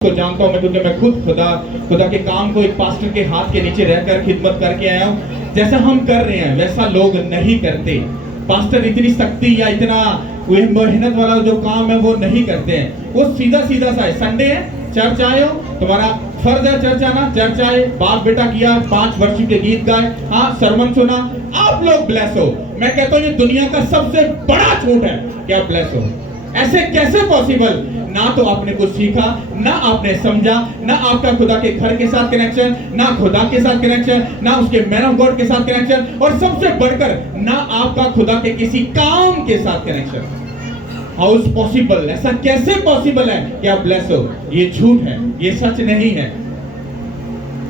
को जानता हूं मैं, क्योंकि मैं खुद खुदा के काम को एक पास्टर के हाथ के नीचे रहकर खिदमत करके आया हूं। जैसा हम कर रहे हैं वैसा लोग नहीं करते। पास्टर इतनी सख्ती या इतना मेहनत वाला जो काम है वो नहीं करते हैं। वो सीधा सीधा सा है, संडे है चर्च आए हो, तुम्हारा फर्ज है चर्च आना, चर्च आए, बाप बेटा किया, 5 वर्ष के गीत गाए, हाँ सरमन सुना, आप लोग ब्लेस हो। मैं कहता हूँ ये दुनिया का सबसे बड़ा झूठ है कि आप ब्लेस हो। ऐसे कैसे पॉसिबल? ना तो आपने कुछ सीखा, ना आपने समझा, ना आपका खुदा के घर के साथ कनेक्शन, ना खुदा के साथ कनेक्शन, ना उसके मैन ऑफ गॉड के साथ कनेक्शन, और सबसे बढ़कर ना आपका खुदा के किसी काम के साथ कनेक्शन। How is possible? ऐसा कैसे पॉसिबल है कि आप ब्लेस हो? ये झूठ है, ये सच नहीं है।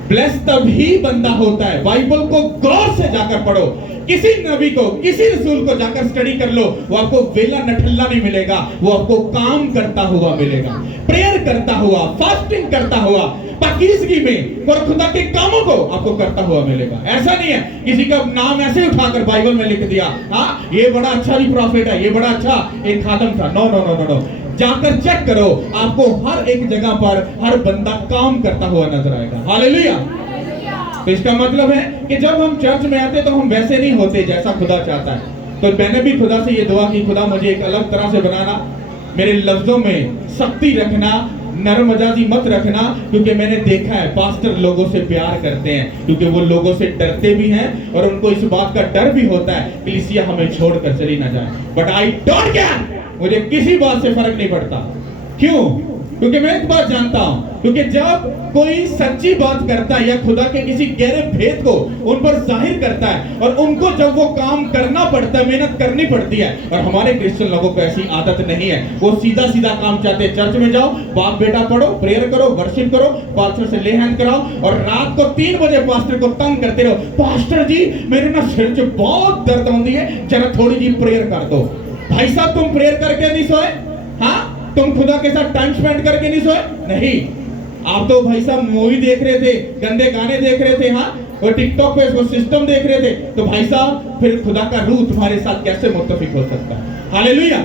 ब्लेस तभी बंदा होता है, बाइबल को गौर से जाकर पढ़ो, किसी नबी को, किसी रसूल को जाकर स्टडी कर लो, वो आपको वेला नठल्ला नहीं मिलेगा, वो आपको काम करता हुआ मिलेगा, प्रेयर करता हुआ, फास्टिंग करता हुआ, पाकीज़गी में और खुदा के कामों को आपको करता हुआ मिलेगा। ऐसा नहीं है किसी का नाम ऐसे उठाकर बाइबल में लिख दिया, हाँ ये बड़ा अच्छा भी प्रॉफिट है, ये बड़ा अच्छा एक खादम था। No no no no no, जाकर चेक करो, आपको हर एक जगह पर हर बंदा काम करता हुआ नजर आएगा। हालेलुया। तो इसका मतलब है कि जब हम चर्च में आते तो हम वैसे नहीं होते जैसा खुदा चाहता है। तो मैंने भी खुदा से ये दुआ की, खुदा मुझे एक अलग तरह से बनाना, मेरे लफ्जों में सख्ती रखना, नरम मजाजी मत रखना, क्योंकि मैंने देखा है पास्टर लोगों से प्यार करते हैं, क्योंकि वो लोगों से डरते भी हैं और उनको इस बात का डर भी होता है कि कलीसिया हमें छोड़कर चली ना जाए। बट आई डोंट केयर, मुझे किसी बात से फर्क नहीं पड़ता। क्यों? क्योंकि मैं एक बात जानता हूं, क्योंकि जब कोई सच्ची बात करता है या खुदा के किसी गहरे भेद को उन पर जाहिर करता है और उनको जब वो काम करना पड़ता है, मेहनत करनी पड़ती है, और हमारे क्रिश्चियन लोगों को ऐसी आदत नहीं है, वो सीधा सीधा काम चाहते हैं। चर्च में जाओ, बाप बेटा पढ़ो, प्रेयर करो, वर्शिप करो, पास्टर से ले हैंड कराओ, और रात को 3 बजे पास्टर को तंग करते रहो, पास्टर जी मेरे ना सिर में बहुत दर्द होती है, जरा थोड़ी जी प्रेयर कर दो। भाई साहब तुम प्रेयर करके नहीं सोए? हाँ, तुम खुदा के साथ टाइम स्पेंड करके नहीं सोए? नहीं, आप तो भाई साहब मूवी देख रहे थे, गंदे गाने देख रहे थे, हाँ, और टिकटॉक पे वो सिस्टम देख रहे थे। तो भाई साहब फिर खुदा का रूह तुम्हारे साथ कैसे मुत्तफिक हो सकता है? हालेलुया।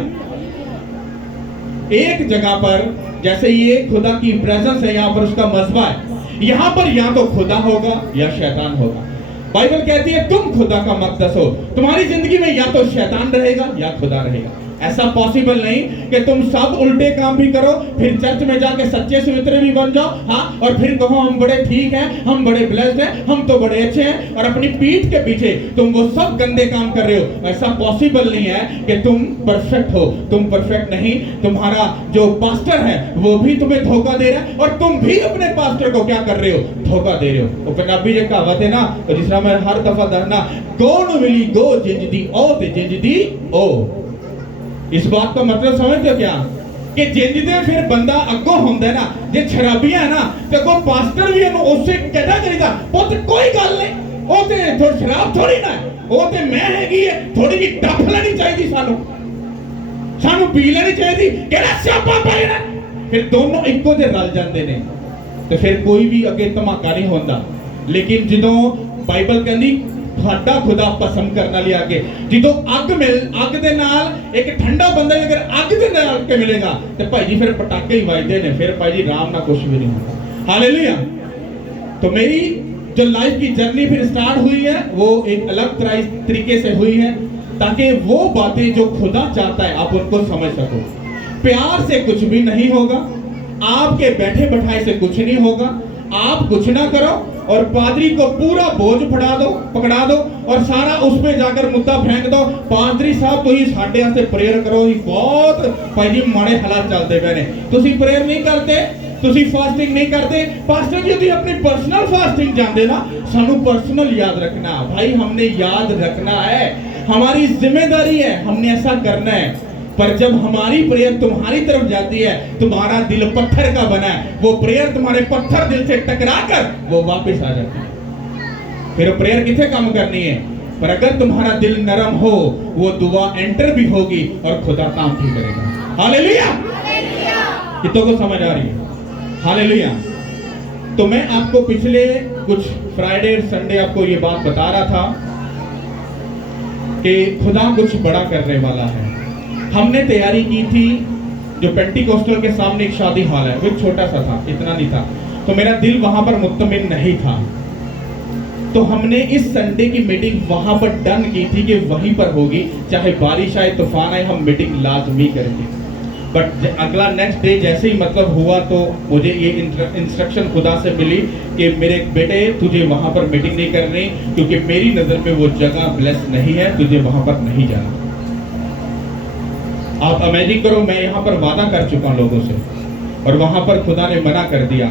एक जगह पर जैसे ये खुदा की प्रेजेंस है, यहाँ पर उसका मज़बा है, यहाँ पर या तो खुदा होगा या शैतान होगा। बाइबल कहती है तुम खुदा का मक़दस हो। तुम्हारी जिंदगी में या तो शैतान रहेगा या खुदा रहेगा। ऐसा पॉसिबल नहीं कि तुम सब उल्टे काम भी करो, फिर चर्च में जाके सच्चे सुवित्रे भी बन जाओ, हाँ, और फिर कहो हम बड़े ठीक हैं, हम बड़े ब्लेस्ड हैं, हम तो बड़े अच्छे हैं, और अपनी पीठ के पीछे तुम वो सब गंदे काम कर रहे हो। ऐसा पॉसिबल नहीं है कि तुम परफेक्ट हो। तुम परफेक्ट नहीं, तुम्हारा जो पास्टर है वो भी तुम्हें धोखा दे रहा है, और तुम भी अपने पास्टर को क्या कर रहे हो? धोखा दे रहे हो। वो पंजाबी जो कहावत है ना, तो जिस तरह मैं हर दफा दसना, कौन मिली गो जिंज दी ओ ते जिंज दी ओ। इस बात का मतलब समझते हो क्या? कि जिंदे फिर बंदा अगो होंदा है ना, जे शराबियां है ना, ते को पास्टर भी है उससे कहता करीदा पुत कोई गल नहीं, ओ ते थोड़ी शराब थोड़ी ना, ओ ते मैं हैगी है, थोड़ी जी टफ लेनी चाहिए, सानू पी लेनी चाहिए, केड़ा स्यापा पाए ना। फिर दोनों इक्को जे रल जाते ने, तो फिर कोई भी अगे धमाका नहीं होता। लेकिन जो बाइबल कहती साडा खुदा पसंद करने वाली आगे, जो अग दे नाल एक ठंडा बंदा अगर अग दे नाल के मिलेगा तो भाई जी फिर पटाखे ही बजते ने, फिर भाई जी राम ना कुछ भी नहीं होता। हालेलुया। तो मेरी जो लाइफ की जर्नी फिर स्टार्ट हुई है वो एक अलग तरीके से हुई है, ताकि वो बातें जो खुदा चाहता है आप उनको समझ सको। प्यार से कुछ भी नहीं होगा, आपके बैठे बैठाए से कुछ नहीं होगा। आप कुछ ना करो और पादरी को पूरा बोझ पकड़ा दो और सारा उस पे जाकर मुद्दा फेंक दो, पादरी साहब तुसी साडे वास्ते प्रेयर करो, ही बहुत भाई जी माड़े हालात चलते पे ने, तुसी प्रेयर नहीं करते, तुसी फास्टिंग नहीं करते। पास्टर जी तुसी अपनी पर्सनल फास्टिंग जानते ना, सानू पर्सनल याद रखना भाई, हमने याद रखना है, हमारी जिम्मेदारी है, हमने ऐसा करना है। पर जब हमारी प्रेयर तुम्हारी तरफ जाती है, तुम्हारा दिल पत्थर का बना है, वो प्रेयर तुम्हारे पत्थर दिल से टकरा कर वो वापस आ जाती है। फिर प्रेयर किथे काम करनी है? पर अगर तुम्हारा दिल नरम हो, वो दुआ एंटर भी होगी और खुदा काम भी करेगा। हालेलुया। कितनों को समझ आ रही है? हालेलुया। तो मैं आपको पिछले कुछ फ्राइडे संडे आपको ये बात बता रहा था कि खुदा कुछ बड़ा करने वाला है। हमने तैयारी की थी जो पेंटिकोस्टल के सामने एक शादी हॉल है, वो एक छोटा सा था, इतना नहीं था। तो मेरा दिल वहां पर मुत्तमिन नहीं था। तो हमने इस संडे की मीटिंग वहां पर डन की थी कि वहीं पर होगी, चाहे बारिश आए, तूफान आए, हम मीटिंग लाजमी करेंगे। बट अगला नेक्स्ट डे जैसे ही मतलब हुआ तो मुझे ये इंस्ट्रक्शन खुदा से मिली कि मेरे बेटे तुझे वहां पर मीटिंग नहीं करनी, क्योंकि मेरी नजर में वो जगह ब्लेस नहीं है, तुझे वहां पर नहीं जाना। आप इमेजिन करो, मैं यहाँ पर वादा कर चुका हूँ लोगों से और वहां पर खुदा ने मना कर दिया।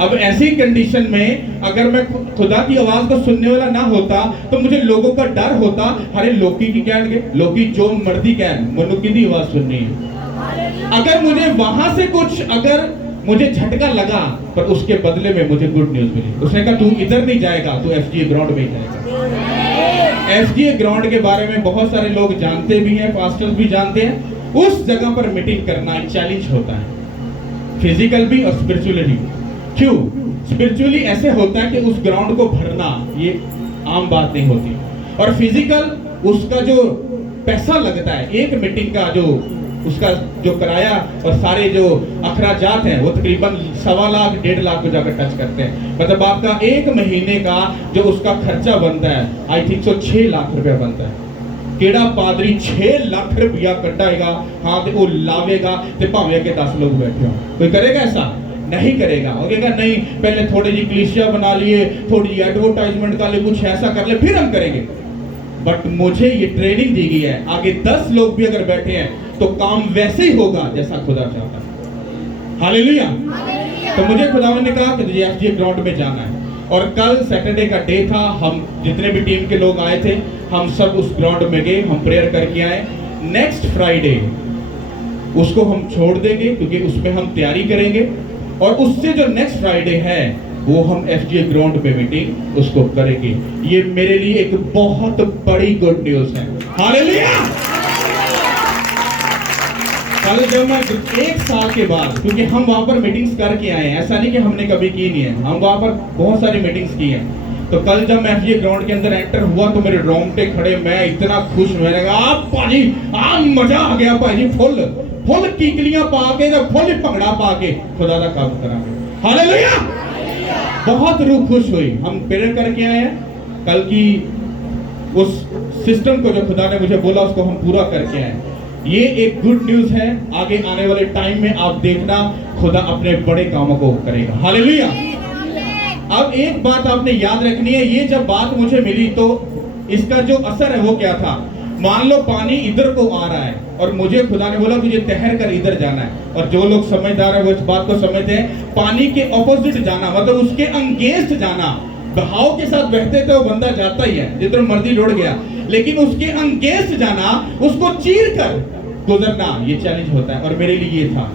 अब ऐसी कंडीशन में अगर मैं खुदा की आवाज को सुनने वाला ना होता तो मुझे लोगों का डर होता, अरे लोकी की कहणगे, लोकी जो मर्जी कहन, मनुकी की आवाज सुननी है। अगर मुझे वहां से कुछ अगर मुझे झटका लगा, पर उसके बदले में मुझे गुड न्यूज मिली। उसने कहा तू इधर नहीं जाएगा, तू एफजीए ग्राउंड में ही जाएगा। एफजीए ग्राउंड के बारे में बहुत सारे लोग जानते भी हैं, पास्टर्स भी जानते हैं। उस जगह पर मीटिंग करना एक चैलेंज होता है, फिजिकल भी और स्पिरिचुअली। क्यों? स्पिरिचुअली ऐसे होता है कि उस ग्राउंड को भरना ये आम बात नहीं होती, और फिजिकल उसका जो पैसा लगता है एक मीटिंग का, जो उसका जो किराया और सारे जो अखराजात हैं, वो तकरीबन 1.25 लाख 1.5 लाख को जाकर टच करते हैं। मतलब आपका एक महीने का जो उसका खर्चा बनता है, आई थिंक सो 6 लाख रुपया बनता है। केड़ा पादरी 6 लाख रुपया कटाएगा, हाँ तो वो लावेगा, तो भावे के 10 लोग बैठे हो, कोई करेगा ऐसा? नहीं करेगा। वो कहेगा नहीं, पहले थोड़ी जी कलीसिया बना लिए, थोड़ी जी एडवर्टाइजमेंट कर ले, कुछ ऐसा कर ले, फिर हम करेंगे। बट मुझे ये ट्रेनिंग दी गई है, आगे 10 लोग भी अगर बैठे हैं तो काम वैसे ही होगा जैसा खुदा चाहता है। हालेलुया। तो मुझे खुदावन ने कहा कि तुझे एफजीए ग्राउंड में जाना है, और कल सैटरडे का डे था। हम जितने भी टीम के लोग आए थे, हम सब उस ग्राउंड में गए, हम प्रेयर करके आए। नेक्स्ट फ्राइडे उसको हम छोड़ देंगे, क्योंकि उसमें हम तैयारी करेंगे, और उससे जो नेक्स्ट फ्राइडे है वो हम एफजीए ग्राउंड पे मीटिंग उसको करेंगे। ये मेरे लिए एक बहुत बड़ी गुड न्यूज है। हालेलुया। कल जब मैं 1 साल के बाद, क्योंकि हम वहां पर मीटिंग्स करके आए हैं, ऐसा नहीं कि हमने कभी की नहीं है, हम वहां पर बहुत सारी मीटिंग्स की हैं। तो कल जब मैं एफजीए ग्राउंड के अंदर एंटर हुआ तो मेरे रोंगटे खड़े, मैं इतना खुश, मैंने कहा आप पाजी, मजा आ गया पाजी, फुल फुल कीकलियां पा के, फुल भंगड़ा पा के खुदा का काम करांगे। हालेलुया। बहुत रूह खुश हुई। हम प्रेयर करके आए हैं, कल की उस सिस्टम को जो खुदा ने मुझे बोला उसको हम पूरा करके आए। ये एक गुड न्यूज है। आगे आने वाले टाइम में आप देखना खुदा अपने बड़े कामों को करेगा। हालेलुया। अब एक बात आपने याद रखनी है, ये जब बात मुझे मिली तो इसका जो असर है वो क्या था। मान लो पानी इधर को आ रहा है और मुझे खुदा ने बोला तुझे तैर कर इधर जाना है, और जो लोग समझदार है वो इस बात को समझते हैं, पानी के ऑपोजिट जाना मतलब उसके अंगेंस्ट जाना। बहाव के साथ बहते तो बंदा जाता ही है, जिधर मर्जी लौट गया, लेकिन उसके अंगेंस्ट जाना, उसको चीर कर गुजरना, ये चैलेंज होता है। और मेरे लिए ये था,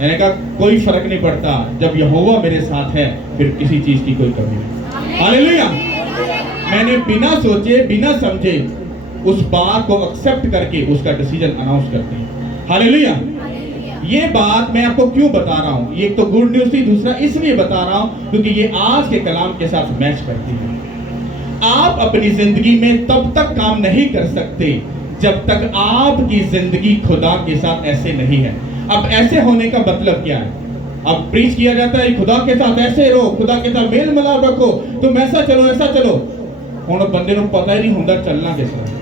मैंने कहा कोई फर्क नहीं पड़ता, जब यहोवा मेरे साथ है फिर किसी चीज की कोई कमी नहीं। हालेलुया। मैंने बिना सोचे बिना समझे उस बात को एक्सेप्ट करके उसका डिसीजन अनाउंस करते हैं। हालेलुया। ये बात मैं आपको क्यों बता रहा हूं, ये एक तो गुड न्यूज थी, दूसरा इसलिए बता रहा हूं क्योंकि ये आज के कलाम के साथ मैच करती है। आप अपनी जिंदगी में तब तक काम नहीं कर सकते जब तक आपकी जिंदगी खुदा के साथ ऐसे नहीं है। अब ऐसे होने का मतलब क्या है? अब प्रीच किया जाता है खुदा के साथ ऐसे रहो, खुदा के साथ मेल मिलाप रखो, तुम ऐसा चलो ऐसा चलो। हुण बंदे को पता ही नहीं होता चलना किस तरह।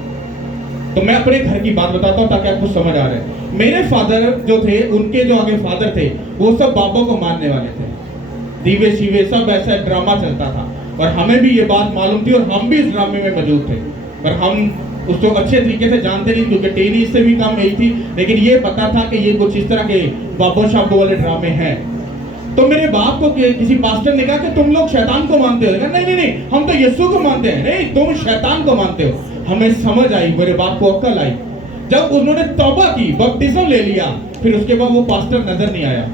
तो मैं अपने घर की बात बताता हूँ ताकि आपको समझ आ रहा है। मेरे फादर जो थे, उनके जो आगे फादर थे, वो सब बाबा को मानने वाले थे, दीवे शिवे सब ऐसा ड्रामा चलता था, और हमें भी ये बात मालूम थी और हम भी इस ड्रामे में मौजूद थे, पर हम उसको अच्छे तरीके से जानते नहीं, क्योंकि टेनी से भी कम यही थी, लेकिन ये पता था कि ये कुछ इस तरह के बाबो शाबो वाले ड्रामे हैं। तो मेरे बाप को किसी पास्टर ने कहा कि तुम लोग शैतान को मानते हो। नहीं नहीं नहीं, हम तो यीशु को मानते हैं। नहीं, तुम शैतान को मानते हो। हमें समझ आई, मेरे बाप को अक्ल आई, जब उन्होंने तौबा की, बपटिज्म ले लिया, फिर उसके बाद वो पास्टर नजर नहीं आया।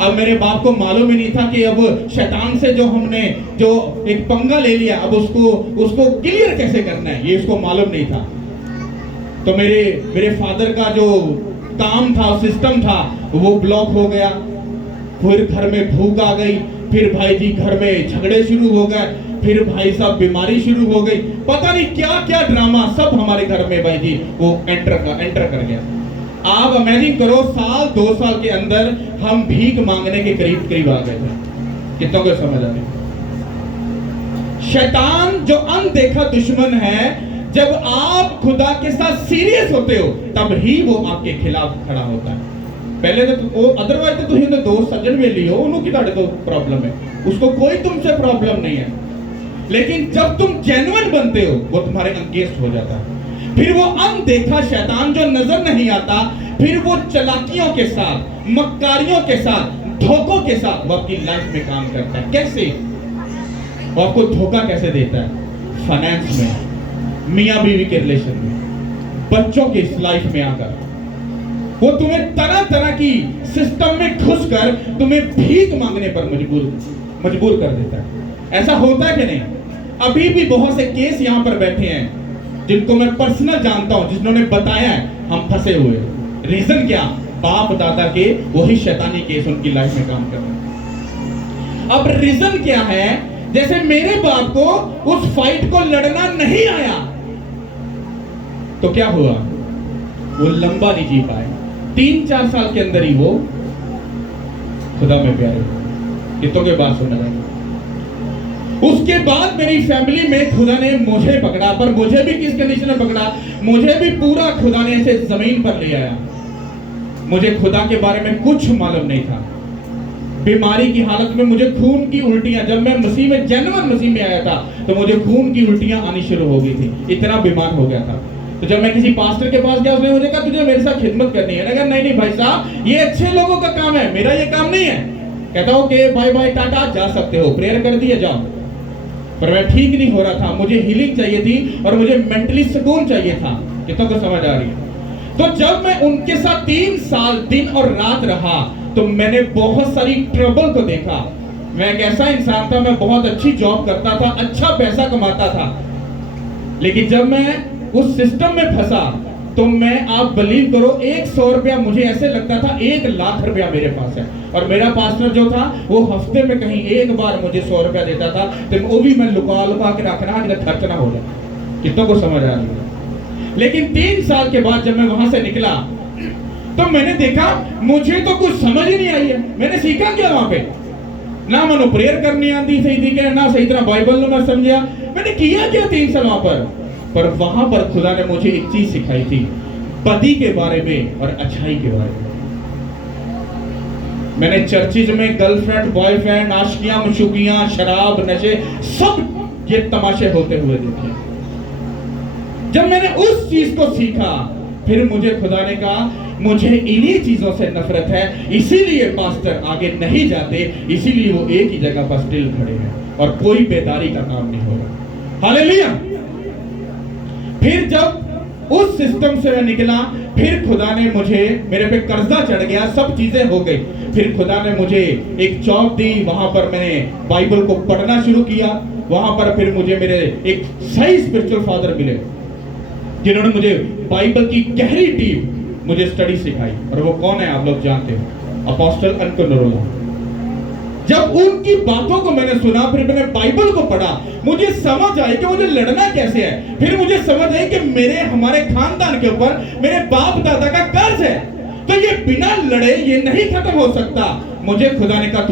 अब मेरे बाप को मालूम ही नहीं था कि अब शैतान से जो हमने जो एक पंगा ले लिया, अब उसको क्लियर कैसे करना है, ये उसको मालूम नहीं था। तो मेरे फादर का जो काम था, सिस्टम था, वो ब्लॉक हो गया। फिर घर में भूख आ गई, फिर भाई जी घर में झगड़े शुरू हो गए, फिर भाई साहब बीमारी शुरू हो गई, पता नहीं क्या क्या ड्रामा सब हमारे घर में भाई जी वो एंटर कर गया। आप इमेजिन करो, साल 2 साल के अंदर हम भीख मांगने के करीब करीब आ गए थे। कितनों को समझ आ रही? शैतान जो अनदेखा दुश्मन है, जब आप खुदा के साथ सीरियस होते हो तब ही वो आपके खिलाफ खड़ा होता है। पहले तो वो अदरवाइज तो तुम दोस्त सज्जन में लियो, उन्होंने तो प्रॉब्लम है, उसको कोई तुमसे प्रॉब्लम नहीं है। लेकिन जब तुम जेन्युइन बनते हो वो तुम्हारे अगेंस्ट हो जाता है। फिर वो अनदेखा शैतान जो नजर नहीं आता, फिर वो चालाकियों के साथ, मक्कारियों के साथ, धोखों के साथ वो आपकी लाइफ में काम करता है। कैसे? वो आपको धोखा कैसे देता है? फाइनेंस में, मियां बीवी के रिलेशन में, बच्चों की लाइफ में आकर वो तुम्हें तरह तरह की सिस्टम में घुसकर तुम्हें भीख मांगने पर मजबूर कर देता है। ऐसा होता है कि नहीं? अभी भी बहुत से केस यहाँ पर बैठे हैं जिनको मैं पर्सनल जानता हूं, जिन्होंने बताया है हम फंसे हुए। रीजन क्या? बाप दादा के वही शैतानी केस उनकी लाइफ में काम कर रहे हैं। अब रीजन क्या है? जैसे मेरे बाप को उस फाइट को लड़ना नहीं आया तो क्या हुआ? वो लंबा नहीं जी पाए। 3-4 साल के अंदर ही वो खुदा में प्यारे। कितों के बात सुन रहे? उसके बाद मेरी फैमिली में खुदा ने मुझे पकड़ा, पर मुझे भी किस कंडीशन में पकड़ा? मुझे भी पूरा खुदा ने ऐसे जमीन पर ले आया। मुझे खुदा के बारे में कुछ मालूम नहीं था। बीमारी की हालत में मुझे खून की उल्टियां, जब मैं मसीह में जेन्युइन मसीह में आया था तो मुझे खून की उल्टियां आनी शुरू हो गई थी, इतना बीमार हो गया था। तो जब मैं किसी पास्टर के पास गया, उसने मुझे कहा तुझे मेरे साथ खिदमत करनी है। कहा नहीं नहीं भाई साहब, ये अच्छे लोगों का काम है, मेरा ये काम नहीं है। कहता हूं कि बाय बाय टाटा, जा सकते हो, प्रेयर कर दिया जाओ। पर मैं ठीक नहीं हो रहा था, मुझे हीलिंग चाहिए थी और मुझे मेंटली सुकून चाहिए था। कितना को समझ आ रही है? तो जब मैं उनके साथ 3 साल दिन और रात रहा तो मैंने बहुत सारी ट्रबल को देखा। मैं एक ऐसा इंसान था, मैं बहुत अच्छी जॉब करता था, अच्छा पैसा कमाता था, लेकिन जब मैं उस सिस्टम में फंसा तो मैं, आप बिलीव करो, 100 रुपया मुझे ऐसे लगता था 1 लाख रुपया मेरे पास है। और मेरा पास्टर जो था वो हफ्ते में कहीं एक बार मुझे 100 रुपया देता था, तो वो भी मैं लुका लुका के रखना कि खर्च ना हो जाए। कितनों को समझ आ रही है? लेकिन 3 साल के बाद जब मैं वहां से निकला तो मैंने देखा मुझे तो कुछ समझ ही नहीं आई है। मैंने सीखा क्या वहां पे? ना मनो प्रेयर करनी आती सही तरीके, ना सही तरह बाइबल में समझा। मैंने किया क्या 3 साल वहां पर वहां पर खुदा ने मुझे एक चीज सिखाई थी, बदी के बारे में और अच्छाई के बारे में। मैंने चर्चिज में गर्लफ्रेंड, बॉयफ्रेंड, आशिकियां, मशूकियां, शराब, नशे, सब ये तमाशे होते हुए देखे। जब मैंने उस चीज को सीखा, फिर मुझे खुदा ने कहा मुझे इन्हीं चीजों से नफरत है, इसीलिए पास्टर आगे नहीं जाते, इसीलिए वो एक ही जगह पर स्टिल खड़े हैं और कोई बेदारी का काम नहीं हो रहा। हालेलुया। फिर जब उस सिस्टम से मैं निकला, फिर खुदा ने मुझे, मेरे पे कर्जा चढ़ गया, सब चीजें हो गई। फिर खुदा ने मुझे एक जॉब दी, वहां पर मैंने बाइबल को पढ़ना शुरू किया। वहां पर फिर मुझे मेरे एक सही स्पिरिचुअल फादर मिले जिन्होंने मुझे बाइबल की गहरी डीप मुझे स्टडी सिखाई। और वो कौन है आप लोग जानते हो? अपोस्टल अनकनरोला। जब उनकी बातों को मैंने सुना, फिर मैंने बाइबल को पढ़ा, मुझे समझ आई कि मुझे लड़ना कैसे है। फिर मुझे समझ आई कि हमारे खानदान के ऊपर मेरे बाप दादा का कर्ज है, तो ये बिना लड़े ये नहीं खत्म हो सकता। मुझे खुदा ने कहा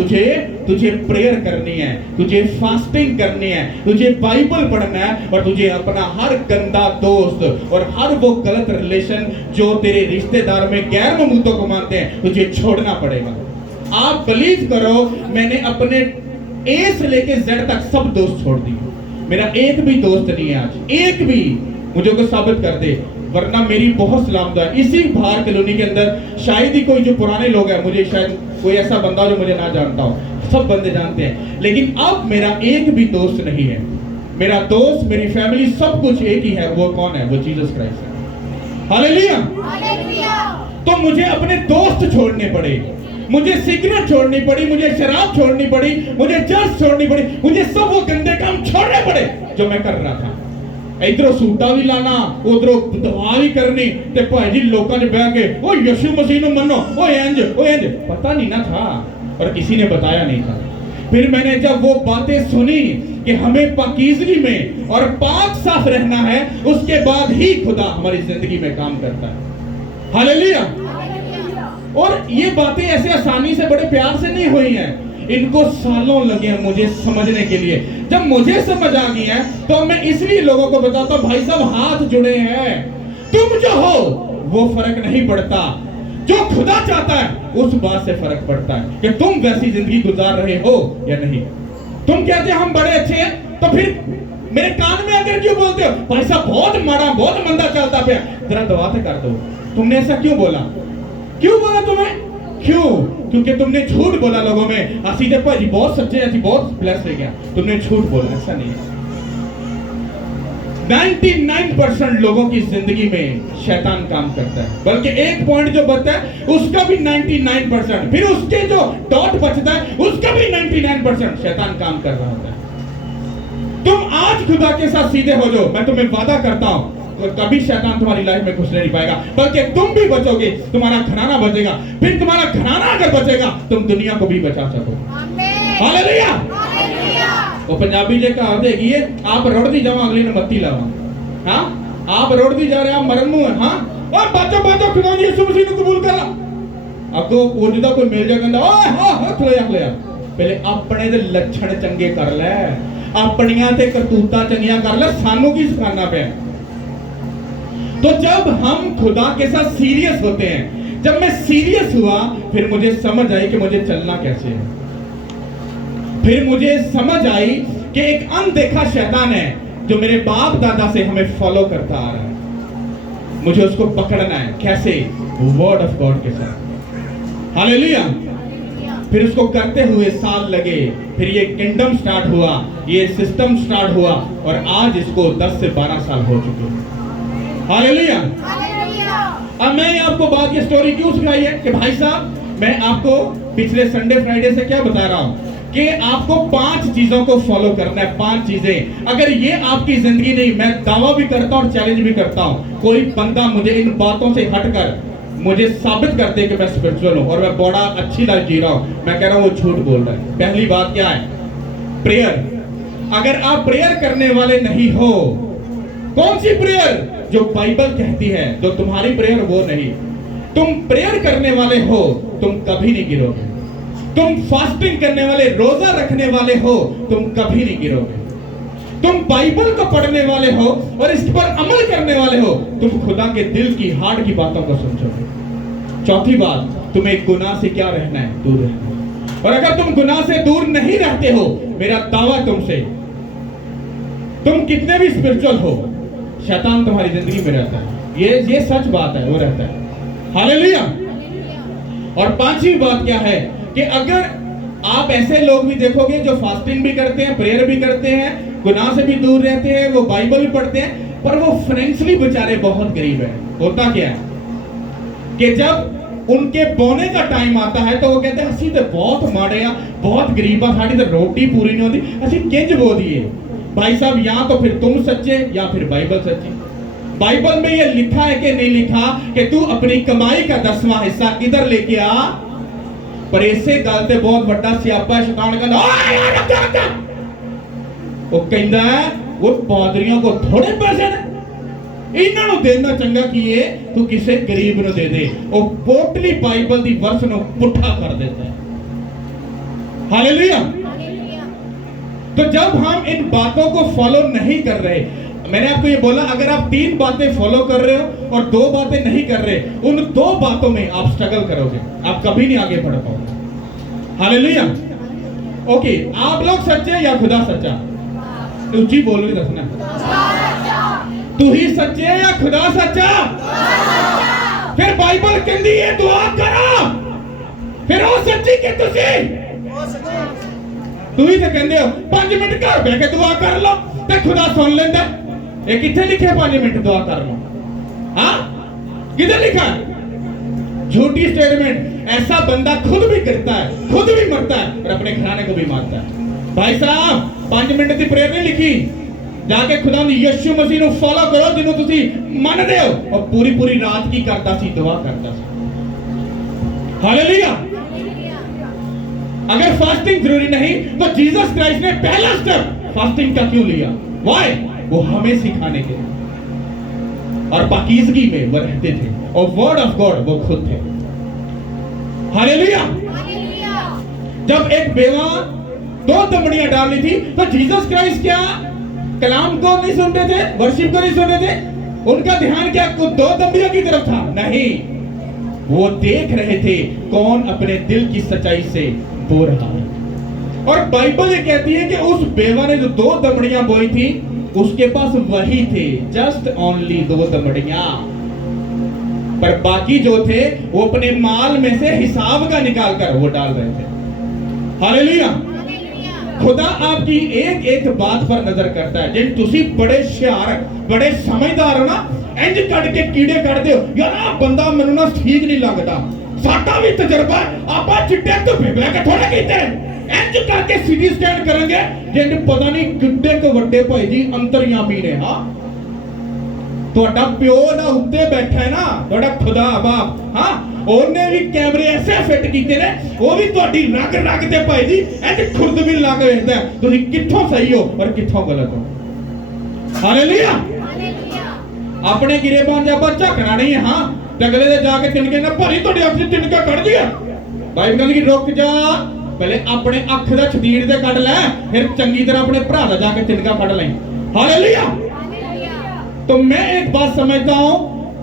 तुझे प्रेयर करनी है, तुझे फास्टिंग करनी है, तुझे बाइबल पढ़ना है और तुझे अपना हर गंदा दोस्त और हर वो गलत रिलेशन जो तेरे रिश्तेदार में गैर ममूतों को मानते हैं, तुझे छोड़ना पड़ेगा। आप बिलीव करो, मैंने अपने ए से लेके जेड तक सब दोस्त छोड़ दिए। मेरा एक भी दोस्त नहीं है आज, एक भी मुझे को साबित कर दे, वरना मेरी बहुत सलामत है। इसी बाहर कॉलोनी के अंदर शायद ही कोई जो पुराने लोग हैं, मुझे शायद कोई ऐसा बंदा जो मुझे ना जानता हो, सब बंदे जानते हैं। लेकिन अब मेरा एक भी दोस्त नहीं है। मेरा दोस्त, मेरी फैमिली, सब कुछ एक ही है। वो कौन है? वो जीसस क्राइस्ट है। हालेलुया। तो मुझे अपने दोस्त छोड़ने पड़े, मुझे सिगरेट छोड़नी पड़ी, मुझे शराब छोड़नी पड़ी, मुझे चर्च छोड़नी पड़ी, मुझे सब वो गंदे काम छोड़ने पड़े जो मैं कर रहा था। इधरों सूटा भी लाना, उधरों दवा भी करनी, ते भाई लोगों ने बह के ओ यीशु मसीह को मनो, ओ इंज पता नहीं ना था और किसी ने बताया नहीं था। फिर मैंने जब वो बातें सुनी कि हमें पाकीज़गी में और पाक साफ रहना है, उसके बाद ही खुदा हमारी जिंदगी में काम करता है। हालेलुया। और ये बातें ऐसे आसानी से बड़े प्यार से नहीं हुई हैं, इनको सालों लगे हैं मुझे समझने के लिए। जब मुझे समझ आ गई है तो मैं इसलिए लोगों को बताता हूं, भाई साहब हाथ जुड़े हैं, तुम जो हो वो फर्क नहीं पड़ता, जो खुदा चाहता है उस बात से फर्क पड़ता है कि तुम वैसी जिंदगी गुजार रहे हो या नहीं। तुम कहते हम बड़े अच्छे हैं, तो फिर मेरे कान में आकर क्यों बोलते हो भाई साहब बहुत माड़ा बहुत मंदा चलता पे, जरा दवा तो कर दो। तुमने ऐसा क्यों बोला? क्यों बोला तुम्हें? क्यों? क्योंकि तुमने झूठ बोला लोगों में, सीधे भाजी बहुत सच्चे हैं, बहुत ब्लेस हो गया, तुमने झूठ बोला। ऐसा नहीं है। 99% लोगों की जिंदगी में शैतान काम करता है, बल्कि एक पॉइंट जो बचता है उसका भी 99%, फिर उसके जो डॉट बचता है उसका भी 99% शैतान काम कर रहा होता है। तुम आज खुदा के साथ सीधे हो जाओ, मैं तुम्हें वादा करता हूं कभी शैतान तुम्हारी लाइफ में घुसने नहीं पाएगा, बल्कि तुम भी बचोगे, तुम्हारा घराना बचेगा, फिर तुम्हारा घराना अगर बचेगा तुम दुनिया को भी बचा सकोगे। हालेलुया। वो पंजाबी जे कहावत हैगी है, आप रोड़दी जाओ अगली ने मत्ती लावा। हां, आप रोड़दी जा रहे हो मरन नु है। हां, और बाजो बाजो खुदा जी यीशु मसीह को कबूल कर ला। अगो ओजदा कोई मिल जा कहंदा ओए हां हां खलोया पहले अपने दे लक्षण चंगे कर ले, अपनियां ते करतूता चंगियां कर ले, सानू की सिखाना पे। तो जब हम खुदा के साथ सीरियस होते हैं, जब मैं सीरियस हुआ फिर मुझे समझ आई कि मुझे चलना कैसे है। फिर मुझे समझ आई कि एक अनदेखा शैतान है जो मेरे बाप दादा से हमें फॉलो करता आ रहा है, मुझे उसको पकड़ना है। कैसे? वर्ड ऑफ गॉड के साथ। हालेलुया। फिर उसको करते हुए साल लगे, फिर ये किंगडम स्टार्ट हुआ, ये सिस्टम स्टार्ट हुआ, और आज इसको 10 से 12 साल हो चुके हैं। हालेलुया। अब मैं आपको बात की स्टोरी क्यों सिखाई है कि भाई साहब मैं आपको पिछले संडे फ्राइडे से क्या बता रहा हूं कि आपको 5 चीजों को फॉलो करना है। 5 चीजें, अगर ये आपकी जिंदगी नहीं, मैं दावा भी करता हूं और चैलेंज भी करता हूं, कोई बंदा मुझे इन बातों से हटकर मुझे साबित कर दे कि मैं स्पिरिचुअल हूं और मैं बड़ा अच्छी लाइफ जी रहा हूं, मैं कह रहा हूं वो झूठ बोल रहा है। पहली बात क्या है? प्रेयर। अगर आप प्रेयर करने वाले नहीं हो, कौन सी प्रेयर? जो बाइबल कहती है, जो तुम्हारी प्रेयर वो नहीं। तुम प्रेयर करने वाले हो, तुम कभी नहीं गिरोगे। तुम फास्टिंग करने वाले, रोजा रखने वाले हो, तुम कभी नहीं गिरोगे। तुम बाइबल को पढ़ने वाले हो और इस पर अमल करने वाले हो, तुम खुदा के दिल की हार्ट की बातों को समझोगे। चौथी बात, तुम्हें गुनाह से क्या रहना है? दूर रहना। और अगर तुम गुनाह से दूर नहीं रहते हो, मेरा दावा तुमसे, तुम कितने भी स्पिरिचुअल हो, शैतान तुम्हारी जिंदगी में रहता है। ये सच बात है, वो रहता है। हालेलुया। और 5वीं बात क्या है कि अगर आप ऐसे लोग भी देखोगे जो फास्टिंग भी करते हैं, प्रेयर भी करते हैं, गुनाह से भी दूर रहते हैं, वो बाइबल भी पढ़ते हैं, पर वो फाइनेंशियली बेचारे बहुत गरीब है। होता क्या है कि जब उनके बोने का टाइम आता है तो वो कहते हैं असी तो बहुत माड़े आ, बहुत गरीब आ, साड़ी तो रोटी पूरी नहीं होती, असी किंज बो दिए। भाई साहब या तो फिर तुम सच्चे या फिर बाइबल सच्ची। बाइबल में ये लिखा है कि नहीं लिखा कि तू अपनी कमाई का 10वां हिस्सा इधर लेके आ, पर ऐसे गलते बहुत बड़ा सियापा शैतान कहता वो कहता है वो पादरियों को थोड़े पैसे ने इन्हों देना चंगा किए तू किसी गरीब नु दे दे। वो पोटली बाइबल दी वर्स नु पुठा कर देता है। हालेलुया। तो जब हम इन बातों को फॉलो नहीं कर रहे, मैंने आपको ये बोला अगर आप 3 बातें फॉलो कर रहे हो और 2 बातें नहीं कर रहे, उन 2 बातों में आप स्ट्रगल करोगे, आप कभी नहीं आगे बढ़ पाओगे। हालेलुया। ओके, आप लोग सच्चे या खुदा सच्चा? ऊंची बोलोगे दसना। तू ही सच्चे या खुदा सच्चा? फिर बाइबल कहती है दुआ करो, फिर वो सच्ची कि तू ही तो कहते हो 5 मिनट घर बैठ के दुआ कर लो तो खुदा सुन लेता। ये किथे लिखे 5 मिनट दुआ कर लो? हाँ, किधर लिखा है? झूठी स्टेटमेंट। ऐसा बंदा खुद भी करता है, खुद भी मरता है और अपने घराने को भी मारता है। भाई साहब 5 मिनट की प्रेयर नहीं लिखी, जाके खुदा दी यीशु मसीह ਨੂੰ फॉलो करो जिन्हों तुसी मानदे हो, और पूरी पूरी रात की करता सी, दुआ करता सी। हालेलुया। अगर फास्टिंग जरूरी नहीं तो जीसस क्राइस्ट ने पहला स्टेप फास्टिंग का क्यों लिया? व्हाई? वो हमें सिखाने के लिए। और पाकीज़गी में वो रहते थे, और वर्ड ऑफ गॉड वो खुद थे। हालेलुया। जब एक बेवा 2 दमड़ियां डालनी थी तो जीसस क्राइस्ट क्या कलाम को नहीं सुन रहे थे, वर्शिप को नहीं सुन रहे थे? उनका ध्यान क्या 2 दमड़ियों की तरफ था? नहीं, वो देख रहे थे कौन अपने दिल की सच्चाई से बो रहा है। और बाइबल ये कहती है कि उस बेवा ने जो 2 दमड़ियां बोई थी, उसके पास वही थे, जस्ट ओनली 2 दमड़ियां। पर बाकी जो थे वो अपने माल में से हिसाब का निकाल कर वो डाल रहे थे। हालेलुया। खुदा आपकी एक एक बात पर नजर करता है। जिन तुसी बड़े होशियार, बड़े समझदार हो ना, इंज कट के कीड़े कटदे हो यार, आ बंदा मैनू ना ठीक नहीं लगता, साडा भी तजर्बा आपा चिट्टे तो भेबला के थोड़े कीते, इंज करके सीटी स्कैन करेंगे जिन पता नहीं किड्डे को वड्डे भाई जी अंतर्यामी ने। हां, ਤੁਹਾਡਾ ਪਿਓ ਨਾ ਉੱਤੇ ਬੈਠਾ ਹੈ ਨਾ, ਤੁਹਾਡਾ ਖੁਦਾ ਬਾਪ, ਹਾਂ, ਉਹਨੇ ਵੀ ਕੈਮਰੇ ਐਸੇ ਫਿੱਟ ਕੀਤੇ ਨੇ, ਉਹ ਵੀ ਤੁਹਾਡੀ ਰਗ ਰਗ ਤੇ ਭਾਈ ਜੀ ਇੰਜ ਖੁਰਦਬੀ ਲਾ ਕੇ ਵੇਖਦਾ ਤੁਸੀਂ ਕਿੱਥੋਂ ਸਹੀ ਹੋ ਔਰ ਕਿੱਥੋਂ ਗਲਤ ਹੋ। ਹਾਲੇਲੂਇਆ। ਆਪਣੇ ਗਿਰੇਬਾਨ ਜਾਂ ਆਪਾਂ ਝਾਕਣਾ ਨਹੀਂ ਹੈ। ਹਾਂ, ਅਗਲੇ ਦੇ ਜਾ ਕੇ ਤਿਨਕੇ ਨਾ ਭਰੀ ਤੁਹਾਡੀ ਅੱਖ 'ਚ ਤਿਨਕਾ ਕੱਢ ਦਿਆ। ਬਾਈਬਲ ਕਹਿੰਦੀ ਕਿ ਰੁਕ ਜਾ, ਪਹਿਲੇ ਆਪਣੇ ਅੱਖ ਦਾ ਛਦੀੜ ਤੇ ਕੱਢ ਲੈ, ਫਿਰ ਚੰਗੀ ਤਰ੍ਹਾਂ ਆਪਣੇ ਭਰਾ ਦਾ ਜਾ ਕੇ ਤਿਨਕਾ ਕੱਢ ਲੈ। हालेलुया। तो मैं एक बात समझता हूं,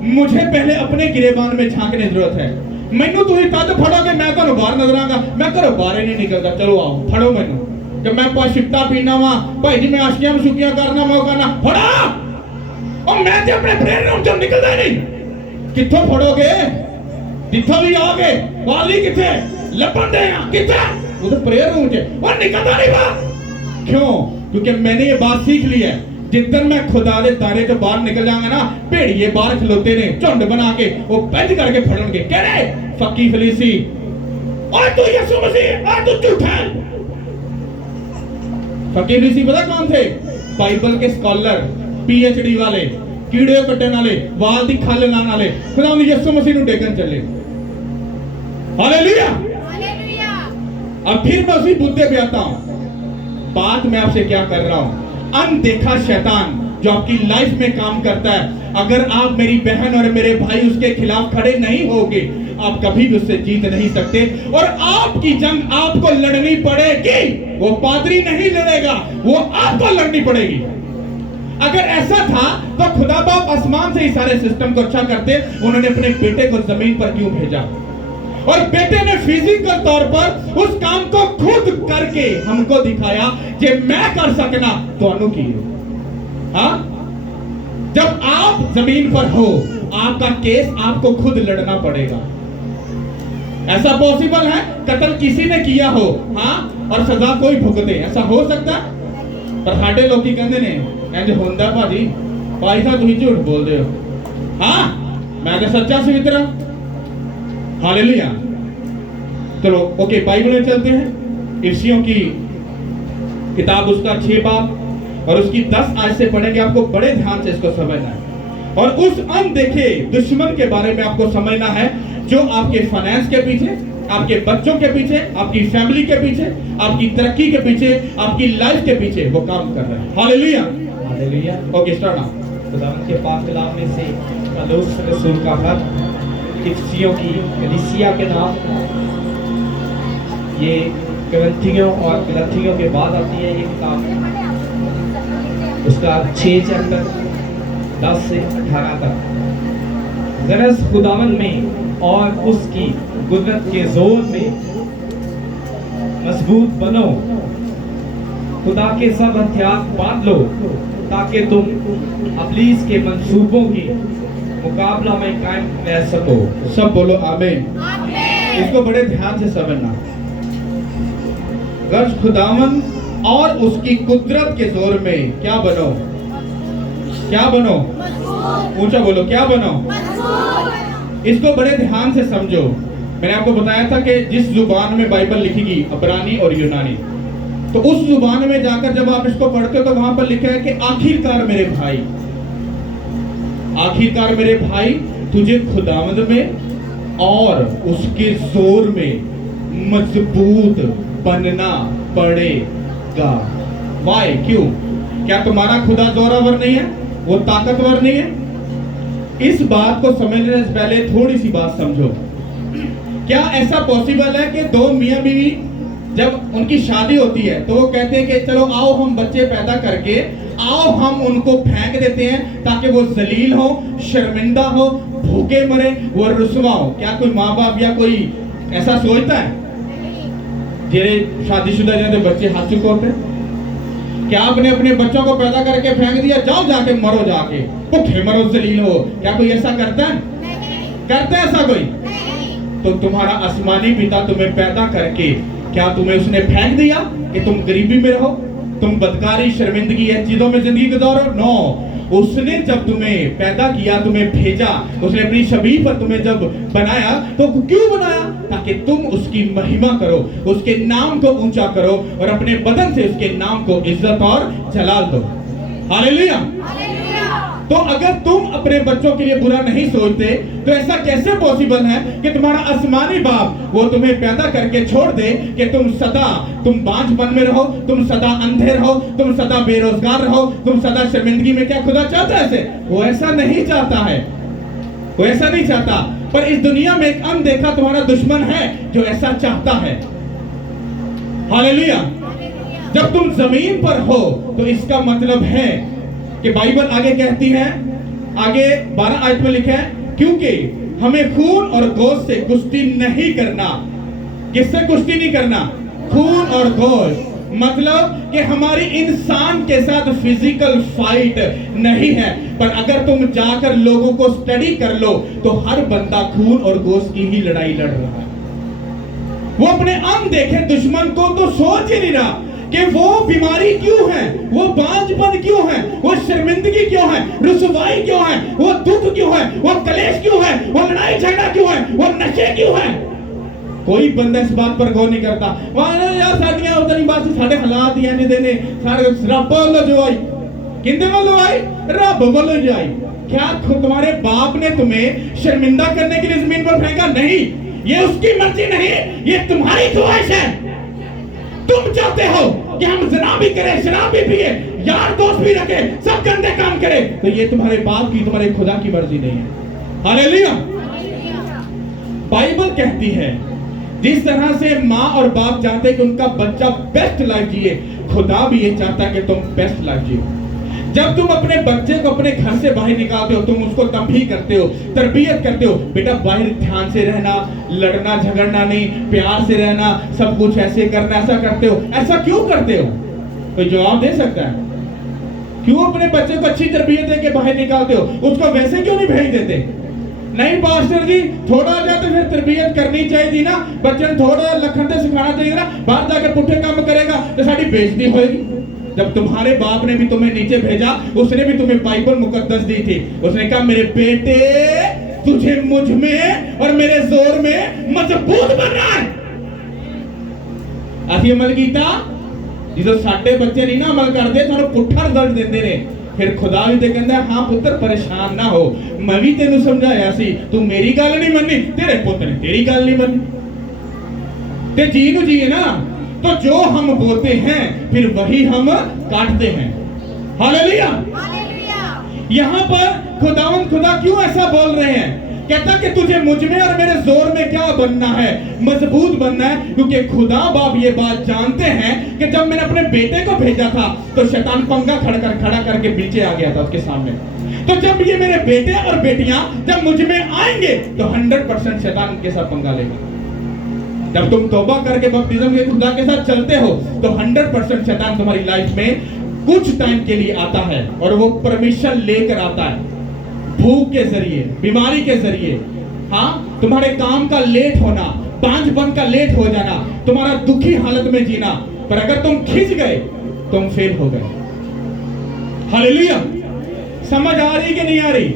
मुझे पहले अपने गिरेबान में झांकने की जरूरत है। मैनू तुसीं तद फड़ोगे मैं तुहानू बाहर नजर आंगा, मैं घरों बाहर ही नहीं निकलता। चलो आओ फड़ो मैनू कि मैं पाशिफ्ता पीना वा भाई जी, मैं आशियां मशूकियां करना मैं करना, फड़ा और मैं ते अपने प्रेयर रूम चों निकलदा नहीं। कित्थों फड़ोगे? जिथों भी आओगे वाली किथे लपन दे किथे उधर प्रेयर रूम च, और निकलदा नहीं बाहर। क्यों? क्योंकि मैंने ये बात सीख ली है, जिधर मैं खुदा दे दायरे तो बाहर निकल जाऊंगा ना, भेड़िए बाहर खलोते ने झुंड बना के वो पंज करके फड़नगे, कहने फकी फलीसी और तू यीशु मसीह और तू झूठा है। फकी फलीसी पता कौन थे? बाइबल के स्कॉलर, पीएचडी वाले, कीड़े कट्टन वाले, वाल दी खल लाने वाले, खुदा ने यीशु मसीह नु टेकन चले। हालेलुया। अब फिर मैं उसी मुद्दे पे आता हूं। बात मैं आपसे क्या कर रहा हूं? अनदेखा शैतान जो आपकी लाइफ में काम करता है, अगर आप मेरी बहन और मेरे भाई उसके खिलाफ खड़े नहीं होगे, आप कभी भी उससे जीत नहीं सकते। और आपकी जंग आपको लड़नी पड़ेगी, वो पादरी नहीं लड़ेगा, वो आपको लड़नी पड़ेगी। अगर ऐसा था तो खुदा बाप आसमान से ही सारे सिस्टम को अच्छा करते, उन्होंने अपने बेटे को जमीन पर क्यों भेजा? और बेटे ने फिजिकल तौर पर उस काम को खुद करके हमको दिखाया कि मैं कर सकना तो अनु की। हाँ, जब आप जमीन पर हो आपका केस आपको खुद लड़ना पड़ेगा। ऐसा पॉसिबल है कत्ल किसी ने किया हो, हाँ, और सजा कोई भुगते, ऐसा हो सकता? पर साडे लोग कहते ने इंज होंदा भाजी, भाई साहब तुम झूठ बोलते हो। हाँ, मैं तो सच्चा सी मित्र। हालेलुया। चलो ओके, बाइबल में चलते हैं। इफिसियों की किताब उसका 6 बाब और उसकी 10 आयत से पढ़ेंगे। आपको बड़े ध्यान से इसको समझना है और उस अनदेखे दुश्मन के बारे में आपको समझना है जो आपके फाइनेंस के पीछे, आपके बच्चों के पीछे, आपकी फैमिली के पीछे, आपकी तरक्की के पीछे, आपकी लाइफ के पीछे वो काम कर रहे हैं। Hallelujah. Hallelujah. Okay, start now. खुदावंद के पाक कलाम में से पौलुस रसूल का खत इफिसियों की कलीसिया के नाम, ये करंथियों और गलातियों के बाद आती है ये किताब। उसका 6 चैप्टर 10 से 18 तक। गरज खुदावंद में और उसकी कुदरत के जोर में मजबूत बनो, खुदा के सब हथियार बांध लो ताकि तुम इब्लीस के मंसूबों की मुकाबला में कायम रह सको। सब बोलो आमीन। इसको बड़े ध्यान से समझना। गर्ज खुदावन और उसकी कुदरत के जोर में क्या बनो? क्या बनो? ऊंचा बोलो, क्या बनो? इसको बड़े ध्यान से समझो। मैंने आपको बताया था कि जिस जुबान में बाइबल लिखेगी, अब्रानी और यूनानी, तो उस जुबान में जाकर जब आप इसको पढ़ते हो तो वहां पर लिखा है कि आखिरकार मेरे भाई, आखिरकार मेरे भाई, तुझे खुदावंद में और उसके जोर में मजबूत बनना पड़ेगा। वाई? क्यों? क्या तुम्हारा खुदा जोरावर नहीं है? वो ताकतवर नहीं है? इस बात को समझने से पहले थोड़ी सी बात समझो। क्या ऐसा पॉसिबल है कि दो मियां बीवी जब उनकी शादी होती है तो वो कहते हैं कि चलो आओ हम बच्चे पैदा करके आओ हम उनको फेंक देते हैं ताकि वो जलील हो, शर्मिंदा हो, भूखे मरे, वो रुसवा हो? क्या कोई माँ बाप या कोई ऐसा सोचता है? जेरे शादीशुदा जैसे बच्चे हाथ चुके होते हैं, क्या आपने अपने बच्चों को पैदा करके फेंक दिया, जाओ जाके मरो, जाके भूखे मरो, जलील हो? क्या कोई ऐसा करता है? करता है ऐसा कोई? तो तुम्हारा आसमानी पिता तुम्हें पैदा करके क्या तुम्हें उसने फेंक दिया कि तुम गरीबी में रहो, तुम बदकारी, शर्मिंदगी है चीजों में जिंदगी गुजारो? नो, उसने जब तुम्हें पैदा किया, तुम्हें भेजा, उसने अपनी छवि पर तुम्हें जब बनाया तो क्यों बनाया? ताकि तुम उसकी महिमा करो, उसके नाम को ऊंचा करो और अपने बदन से उसके नाम को इज्जत और जलाल दो। हालेलुया। तो अगर तुम अपने बच्चों के लिए बुरा नहीं सोचते तो ऐसा कैसे पॉसिबल है कि तुम्हारा आसमानी बाप वो तुम्हें पैदा करके छोड़ दे कि तुम बांझपन में रहो, तुम सदा अंधे रहो, तुम सदा बेरोजगार रहो, तुम सदा शर्मिंदगी में? क्या खुदा चाहता है ऐसे? वो ऐसा नहीं चाहता है, वो ऐसा नहीं चाहता। पर इस दुनिया में एक अनदेखा तुम्हारा दुश्मन है जो ऐसा चाहता है। हालेलुया। जब तुम जमीन पर हो तो इसका मतलब है कि बाइबल आगे कहती है, आगे 12 आयत में लिखा है, क्योंकि हमें खून और गोश्त से कुश्ती नहीं करना। किससे कुश्ती नहीं करना? खून और गोश्त। मतलब कि हमारी इंसान के साथ फिजिकल फाइट नहीं है, पर अगर तुम जाकर लोगों को स्टडी कर लो तो हर बंदा खून और गोश्त की ही लड़ाई लड़ रहा है। वो अपने अनदेखे दुश्मन को तो सोच ही नहीं रहा कि वो बीमारी क्यों है, वो बांझपन क्यों है, वो शर्मिंदगी क्यों है, रुसवाई क्यों है, वो दुख क्यों है, वो कलेश क्यों है, वो लड़ाई झगड़ा क्यों है, वो नशे क्यों है। कोई बंदा इस बात पर गौर नहीं करता। यार साडियां उतनी बात साडे हालात ही नहीं देने, साडे रब वालों जो आई, किंदे वालों आई? रब वालों जो आई। क्या तुम्हारे बाप ने तुम्हें शर्मिंदा करने के लिए जमीन पर फेंका? नहीं, ये उसकी मर्जी नहीं, ये तुम्हारी ख्वाहिश है। तुम चाहते हो कि हम ज़िना भी करें, शराब भी पिए, यार दोस्त भी रखे, सब गंदे काम करें, तो ये तुम्हारे बाप की, तुम्हारे खुदा की मर्जी नहीं है। हालेलुया। बाइबल कहती है जिस तरह से माँ और बाप चाहते हैं कि उनका बच्चा बेस्ट लाइफ जिए, खुदा भी ये चाहता है कि तुम बेस्ट लाइफ जियो। जब तुम अपने बच्चे को अपने घर से बाहर निकालते हो, तुम उसको तंबीह करते हो, तरबियत करते हो, बेटा बाहर ध्यान से रहना, लड़ना झगड़ना नहीं, प्यार से रहना, सब कुछ ऐसे करना, ऐसा करते हो। ऐसा क्यों करते हो? कोई जवाब दे सकता है? क्यों अपने बच्चे को अच्छी तरबियत देके बाहर निकालते हो? उसको वैसे क्यों नहीं भेज देते? नहीं पास्टर जी, थोड़ा जाते फिर तरबियत करनी चाहिए थी ना, बच्चे थोड़ा लखनते सिखाना चाहिए ना, बाहर जाके पुट्ठे काम करेगा तो साड़ी बेइज्जती होगी। जब तुम्हारे बाप ने भी तुम्हें नीचे भेजा, उसने भी तुम्हें बाइबल मुकद्दस दी थी। उसने कहा मेरे बेटे तुझे मुझ में और मेरे जोर में मजबूत बनना है। ਅਸੀਂ अमल किया जो साडे बच्चे नहीं ना अमल करते सानू पुट्ठा रिजल्ट देंदे ने। फिर खुदा भी ते कहंदा हाँ पुत्र परेशान ना हो, मैं भी तेनू समझाया सी, तू मेरी गल नहीं मन्नी, तेरे पुत्र ने तेरी गल नहीं मन्नी। ते जी नू जी है ना, तो जो हम बोते हैं फिर वही हम काटते हैं। हालेलुया। यहाँ पर खुदा क्यों ऐसा बोल रहे हैं? कहता कि तुझे मुझ में और मेरे जोर में क्या बनना है? मजबूत बनना है, क्योंकि खुदा बाप ये बात जानते हैं कि जब मैंने अपने बेटे को भेजा था तो शैतान पंगा खड़ा करके पीछे आ गया था उसके सामने। तो जब ये मेरे बेटे और बेटियां जब मुझ में आएंगे तो 100% शैतान उनके साथ पंगा लेगा। जब तुम तौबा करके बपतिस्म के खुदा के साथ चलते हो तो 100% शैतान तुम्हारी लाइफ में कुछ टाइम के लिए आता है और वो परमिशन लेकर आता है, भूख के जरिए, बीमारी के जरिए, हाँ तुम्हारे काम का लेट होना, बांझपन का लेट हो जाना, तुम्हारा दुखी हालत में जीना। पर अगर तुम खिंच गए तुम फेल हो गए। हालेलुया। समझ आ रही कि नहीं आ रही?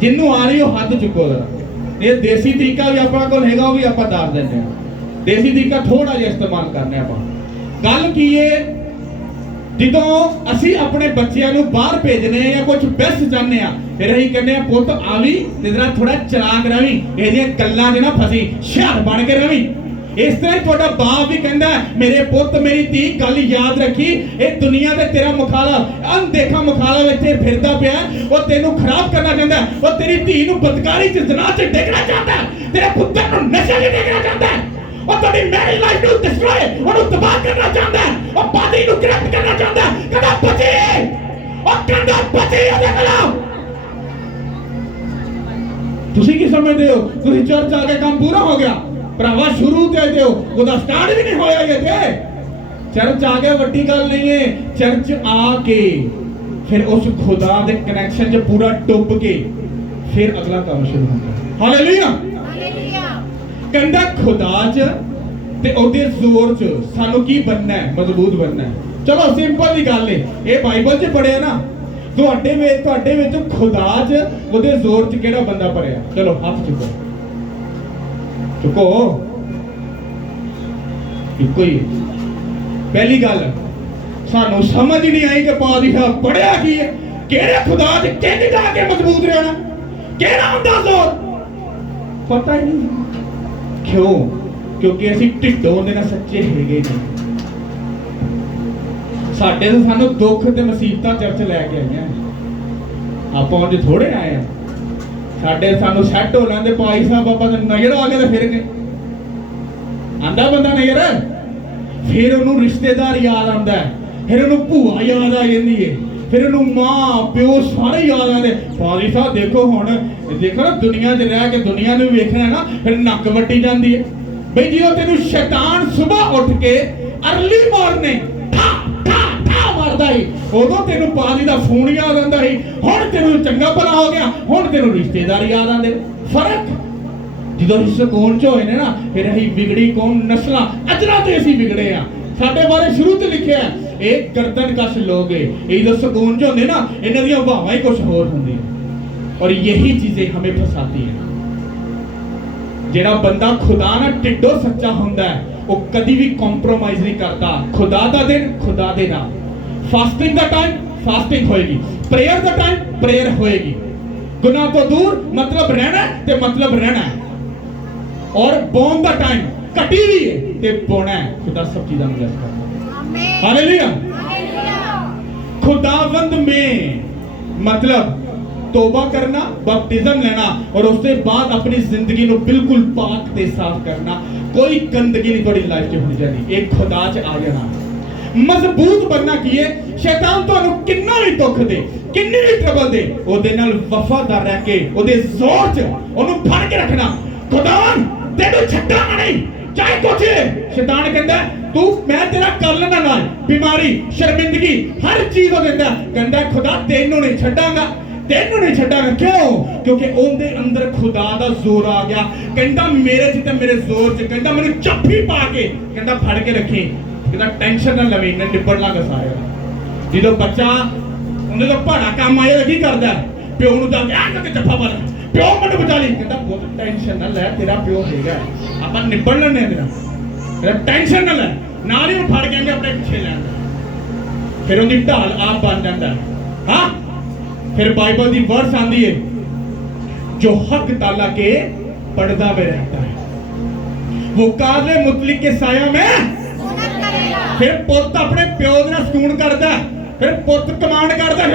जिन्नू आ रही हो हाथ चुको जरा। ये देसी तरीका भी अपना कोल हैगा, भी आप दार देने हैं। देसी तरीका थोड़ा जिहा इस्तेमाल करने आप। गल की है ਜਦੋਂ ਅਸੀਂ ਆਪਣੇ ਬੱਚਿਆਂ ਨੂੰ ਬਾਹਰ ਭੇਜਨੇ ਜਾਂ ਕੁਝ ਬੈਸਟ ਚਾਹੁੰਦੇ ਆ, ਫਿਰ ਅਸੀਂ ਕਹਿੰਦੇ ਆ ਪੁੱਤ ਆਵੀ ਤੇ ਜਰਾ ਥੋੜਾ ਚਲਾਕ ਰਵੀਂ, ਇਹਦੀਆਂ ਗੱਲਾਂ 'ਚ ਨਾ ਫਸੀ, ਹੁਸ਼ਿਆਰ ਬਣ ਕੇ ਰਵੀਂ, इस तरह ਤੁਹਾਡਾ ਬਾਪ ਵੀ ਕਹਿੰਦਾ ਮੇਰੇ ਪੁੱਤ ਮੇਰੀ ਧੀ ਗੱਲ ਯਾਦ ਰੱਖੀ ਇਹ ਦੁਨੀਆ ਤੇ ਤੇਰਾ ਮੁਖਾਲਫ ਅਣਦੇਖਾ ਮੁਖਾਲਫ ਇੱਥੇ ਫਿਰਦਾ ਪਿਆ ਉਹ ਤੈਨੂੰ ਖਰਾਬ ਕਰਨਾ ਚਾਹੁੰਦਾ ਉਹ ਤੇਰੀ ਧੀ ਨੂੰ ਬਦਕਾਰੀ ਚ ਜ਼ਨਾ ਚ ਡੇਗਣਾ ਚਾਹੁੰਦਾ ਤੇਰੇ ਪੁੱਤਰ ਨੂੰ ਨਸ਼ੇ ਵਿੱਚ ਡੇਗਣਾ ਚਾਹੁੰਦਾ ਉਹ ਤੁਹਾਡੀ ਮੈਰਿਜ ਲਾਈਫ ਨੂੰ ਡਿਸਟਰੋਏ ਉਹਨੂੰ ਤਬਾਹ ਕਰਨਾ ਚਾਹੁੰਦਾ ਉਹ ਬਾਦੀ ਨੂੰ ਕਰਪਟ ਕਰਨਾ ਚਾਹੁੰਦਾ ਕਹਿੰਦਾ ਬਚੇ ਉਹ ਕਹਿੰਦਾ ਬਚੇ ਉਹਦੇ ਖਿਲਾਫ ਤੁਸੀਂ ਕੀ ਸਮਝਦੇ ਹੋ ਤੁਸੀਂ ਚਰਚ ਆ ਕੇ ਕੰਮ ਪੂਰਾ ਹੋ ਗਿਆ ਭਰਾਵਾ ਸ਼ੁਰੂ ਤੇ ਦਿਓ ਉਹਦਾ ਸਟਾਰਟ ਵੀ ਨਹੀਂ ਹੋਇਆ ਜੇ ਚਰਚ ਆ ਕੇ ਵੱਡੀ ਗੱਲ ਨਹੀਂ ਹੈ ਚਰਚ ਆ ਕੇ ਫਿਰ ਉਸ ਖੁਦਾ ਦੇ ਕਨੈਕਸ਼ਨ 'ਚ ਪੂਰਾ ਡੁੱਬ ਕੇ ਫਿਰ ਅਗਲਾ ਕੰਮ ਸ਼ੁਰੂ ਹੁੰਦਾ ਹਾਲੇਲੂਇਆ ਹਾਲੇਲੂਇਆ ਕਹਿੰਦਾ ਖੁਦਾ 'ਚ ਤੇ ਉਹਦੇ ਜ਼ੋਰ 'ਚ ਸਾਨੂੰ ਕੀ ਬਣਨਾ ਹੈ ਮਜ਼ਬੂਤ ਬਣਨਾ ਹੈ ਚਲੋ ਸਿੰਪਲ ਦੀ ਗੱਲ ਹੈ ਇਹ ਬਾਈਬਲ 'ਚ ਪੜਿਆ ਨਾ ਤੁਹਾਡੇ ਵਿੱਚ ਖੁਦਾ 'ਚ ਉਹਦੇ ਜ਼ੋਰ 'ਚ ਕਿਹੜਾ ਬੰਦਾ ਪੜਿਆ ਚਲੋ ਹੱਥ ਚੁੱਕੋ ਇੱਕੋ ਹੀ ਪਹਿਲੀ ਗੱਲ ਸਾਨੂੰ ਸਮਝ ਹੀ ਨਹੀਂ ਆਈ ਕਿ ਪਾਤਸ਼ਾਹ ਪੜਿਆ ਕੀ ਹੈ ਕਿਹੜੇ ਖੁਦਾ 'ਚ ਕਿੰਨੇ ਜਾ ਕੇ ਮਜ਼ਬੂਤ ਰਹਿਣਾ ਕਿਹੜਾ ਹੁੰਦਾ ਜ਼ੋਰ ਪਤਾ ਹੀ ਨਹੀਂ ਕਿਉਂ ਕਿਉਂਕਿ ਅਸੀਂ ਢਿੱਡੋਂ ਦੇ ਨਾਲ ਸੱਚੇ ਹੈਗੇ ਨਹੀਂ ਸਾਡੇ ਤੋਂ ਸਾਨੂੰ ਦੁੱਖ ਤੇ ਮੁਸੀਬਤਾਂ ਚਰਚ ਲੈ ਕੇ ਆਈਆਂ ਆਪਾਂ ਅੱਜ ਥੋੜੇ ਆਏ ਆ ਸਾਡੇ ਸਾਨੂੰ ਸੈੱਟ ਹੋ ਲੈਂਦੇ ਭਾਈ ਸਾਹਿਬ ਬਾਬਾ ਦਾ ਨਜ਼ਰ ਆ ਕੇ ਤੇ ਫਿਰ ਗਏ ਆਂਦਾ ਬੰਦਾ ਨਜ਼ਰ ਫਿਰ ਉਹਨੂੰ ਰਿਸ਼ਤੇਦਾਰ ਯਾਦ ਆਉਂਦਾ ਫਿਰ ਉਹਨੂੰ ਭੂਆ ਯਾਦ ਆ ਜਾਂਦੀ ਹੈ ਫਿਰ ਉਹਨੂੰ ਮਾਂ ਪਿਓ ਸਾਰੇ ਯਾਦ ਆਉਂਦੇ ਭਾਈ ਸਾਹਿਬ ਦੇਖੋ ਹੁਣ ਦੇਖੋ ਨਾ ਦੁਨੀਆ 'ਚ ਰਹਿ ਕੇ ਦੁਨੀਆ ਨੂੰ ਵੇਖਣਾ ਨਾ ਫਿਰ ਨੱਕ ਵੱਟੀ ਜਾਂਦੀ ਹੈ ਬਈ ਜਦੋਂ ਤੈਨੂੰ ਸ਼ੈਤਾਨ ਸਵੇਰ ਉੱਠ ਕੇ ਅਰਲੀ ਮਾਰਨਿੰਗ ਮਾਰਦਾ ਹੀ ਉਦੋਂ ਤੈਨੂੰ ਪਾਜੀ ਦਾ ਫੋਨ ਯਾਦ ਆਉਂਦਾ ਸੀ ਹੁਣ ਤੈਨੂੰ ਚੰਗਾ ਭਲਾ ਹੋ ਗਿਆ ਹੁਣ ਤੈਨੂੰ ਰਿਸ਼ਤੇਦਾਰ ਯਾਦ ਆਉਂਦੇ ਫਰਕ ਜਦੋਂ ਅਸੀਂ ਸਕੂਨ ਚ ਹੋਏ ਨੇ ਨਾ ਫਿਰ ਅਸੀਂ ਵਿਗੜੀ ਕੌਮ ਨਸਲਾਂ ਅਜਰਾਂ ਤੇ ਅਸੀਂ ਵਿਗੜੇ ਆ ਸਾਡੇ ਬਾਰੇ ਸ਼ੁਰੂ ਤੋਂ ਲਿਖਿਆ ਇਹ ਗਰਦਨ ਕਸ਼ ਲੋਗ ਇਹ ਜਦੋਂ ਸਕੂਨ ਚ ਹੁੰਦੇ ਨਾ ਇਹਨਾਂ ਦੀਆਂ ਭਾਵਾਂ ਹੀ ਕੁਝ ਹੋਰ ਹੁੰਦੀਆਂ ਔਰ ਯਹੀ ਚੀਜ਼ें हमें फंसाती है ਜਿਹੜਾ ਬੰਦਾ ਖੁਦਾ ਨਾਲ ਢਿੱਡੋਂ ਸੱਚਾ ਹੁੰਦਾ ਉਹ ਕਦੀ ਵੀ ਕੰਪਰੋਮਾਈਜ਼ ਨਹੀਂ ਕਰਦਾ ਖੁਦਾ ਦਾ ਦਿਨ ਖੁਦਾ ਦੇ ਨਾਲ फास्टिंग का टाइम फास्टिंग होएगी प्रेयर का टाइम प्रेयर होएगी गुनाह तो दूर मतलब रहना ते मतलब रहना है और बोन का टाइम कटी हुई है ते बोना है खुदा सब चीज़ें ब्लेस करता है हालेलुया खुदावंद में मतलब तौबा करना बपतिज्म लेना और उसके बाद अपनी जिंदगी को बिल्कुल पाक ते साफ करना कोई गंदगी नहीं थोड़ी लाइफ च होनी चाहिए एक खुदा च आ जाना मजबूत बनना की है शैतान ਤੁਹਾਨੂੰ ਕਿੰਨਾ ਵੀ ਦੁੱਖ ਦੇ ਕਿੰਨੀ ਵੀ ਟਰਬਲ ਦੇ ਉਹਦੇ ਨਾਲ ਵਫਾਦਾਰ ਰਹਿ ਕੇ ਉਹਦੇ ਜ਼ੋਰ 'ਚ ਉਹਨੂੰ ਫੜ ਕੇ ਰੱਖਣਾ ਖੁਦਾਵੰ ਤੈਨੂੰ ਛੱਡਾਂਗਾ ਨਹੀਂ ਚਾਹੇ ਕੁਝ ਸ਼ੈਤਾਨ ਕਹਿੰਦਾ ਤੂੰ ਮੈਂ ਤੇਰਾ ਕਰ ਲੈਣਾ ਨਾਲ ਬਿਮਾਰੀ ਸ਼ਰਮਿੰਦਗੀ ਹਰ ਚੀਜ਼ ਉਹ ਦਿੰਦਾ ਕਹਿੰਦਾ ਖੁਦਾ ਤੈਨੂੰ ਨਹੀਂ ਛੱਡਾਂਗਾ ਕਿਉਂ ਕਿਉਂਕਿ ਉਹਦੇ ਅੰਦਰ ਖੁਦਾ ਦਾ ਜ਼ੋਰ ਆ ਗਿਆ ਕਹਿੰਦਾ ਮੇਰੇ 'ਚ ਤੇ ਮੇਰੇ ਜ਼ੋਰ 'ਚ ਕਹਿੰਦਾ ਮੈਨੂੰ ਚੱਫੀ ਪਾ ਕੇ ਕਹਿੰਦਾ ਫੜ ਕੇ ਰੱਖੀ ਕਹਿੰਦਾ ਟੈਨਸ਼ਨ ਨਾ ਲਵੇਂ ਨਾ ਨਿਬੜ ਲਾਂਗਾ ਸਾਰਿਆਂ ਜਦੋਂ ਬੱਚਾ ਉਹਨੇ ਤਾਂ ਭਾੜਾ ਕੰਮ ਆਇਆ ਕੀ ਕਰਦਾ ਪਿਓ ਨੂੰ ਤਾਂ ਆ ਕੇ ਜੱਫਾ ਪਾ ਪਿਓ ਮੈਨੂੰ ਬਚਾ ਲਈ ਕਹਿੰਦਾ ਬਹੁਤ ਟੈਨਸ਼ਨ ਨਾ ਲੈ ਤੇਰਾ ਪਿਓ ਹੈਗਾ ਆਪਾਂ ਨਿਬੜ ਲੈਣੇ ਤੇਰਾ ਟੈਨਸ਼ਨ ਨਾ ਲੈ ਨਾਲ ਹੀ ਉਹ ਫੜ ਕੇ ਆਪਣੇ ਪਿੱਛੇ ਲੈਂਦਾ ਫਿਰ ਉਹਦੀ ਢਾਲ ਆਪ ਬਣ ਜਾਂਦਾ ਹਾਂ फिर बाइबल की वर्स आती है जो हक ताला के पर्दा में रहता है वो काले मुतलिक के साया में फिर पुत अपने प्यो दे सकून करता फिर पुत कमांड करता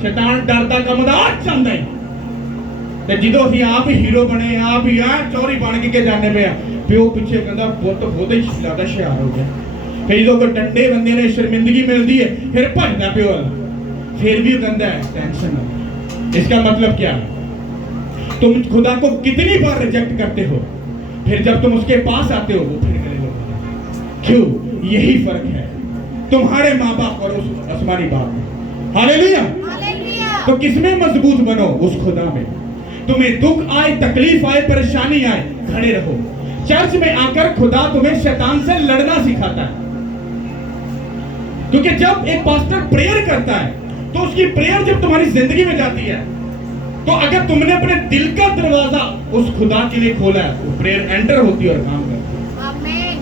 शैतान डरदा कमदा चाहता है जो असीं आप ही हीरो बने आप ही चौरी बन के जाने पे प्यो पिछे कहता पुत बहुत ही लगता शियार हो गया फिर जो कोई डंडे बंदे ने शर्मिंदगी मिलती है फिर भजदा प्यो फिर भी कहता है टेंशन ना इसका मतलब क्या है तुम खुदा को कितनी बार रिजेक्ट करते हो फिर जब तुम उसके पास आते हो वो फिर करेगा क्यों यही फर्क है तुम्हारे माँ बाप और उस आसमानी बाप में हालेलुया तो किसमें मजबूत बनो उस खुदा में तुम्हें दुख आए तकलीफ आए परेशानी आए खड़े रहो चर्च में आकर खुदा तुम्हें शैतान से लड़ना सिखाता है क्योंकि जब एक पास्टर प्रेयर करता है तो उसकी प्रेयर जब तुम्हारी जिंदगी में जाती है तो अगर तुमने अपने दिल का दरवाजा उस खुदा के लिए खोला है तो प्रेयर एंटर होती है और काम करती है आमीन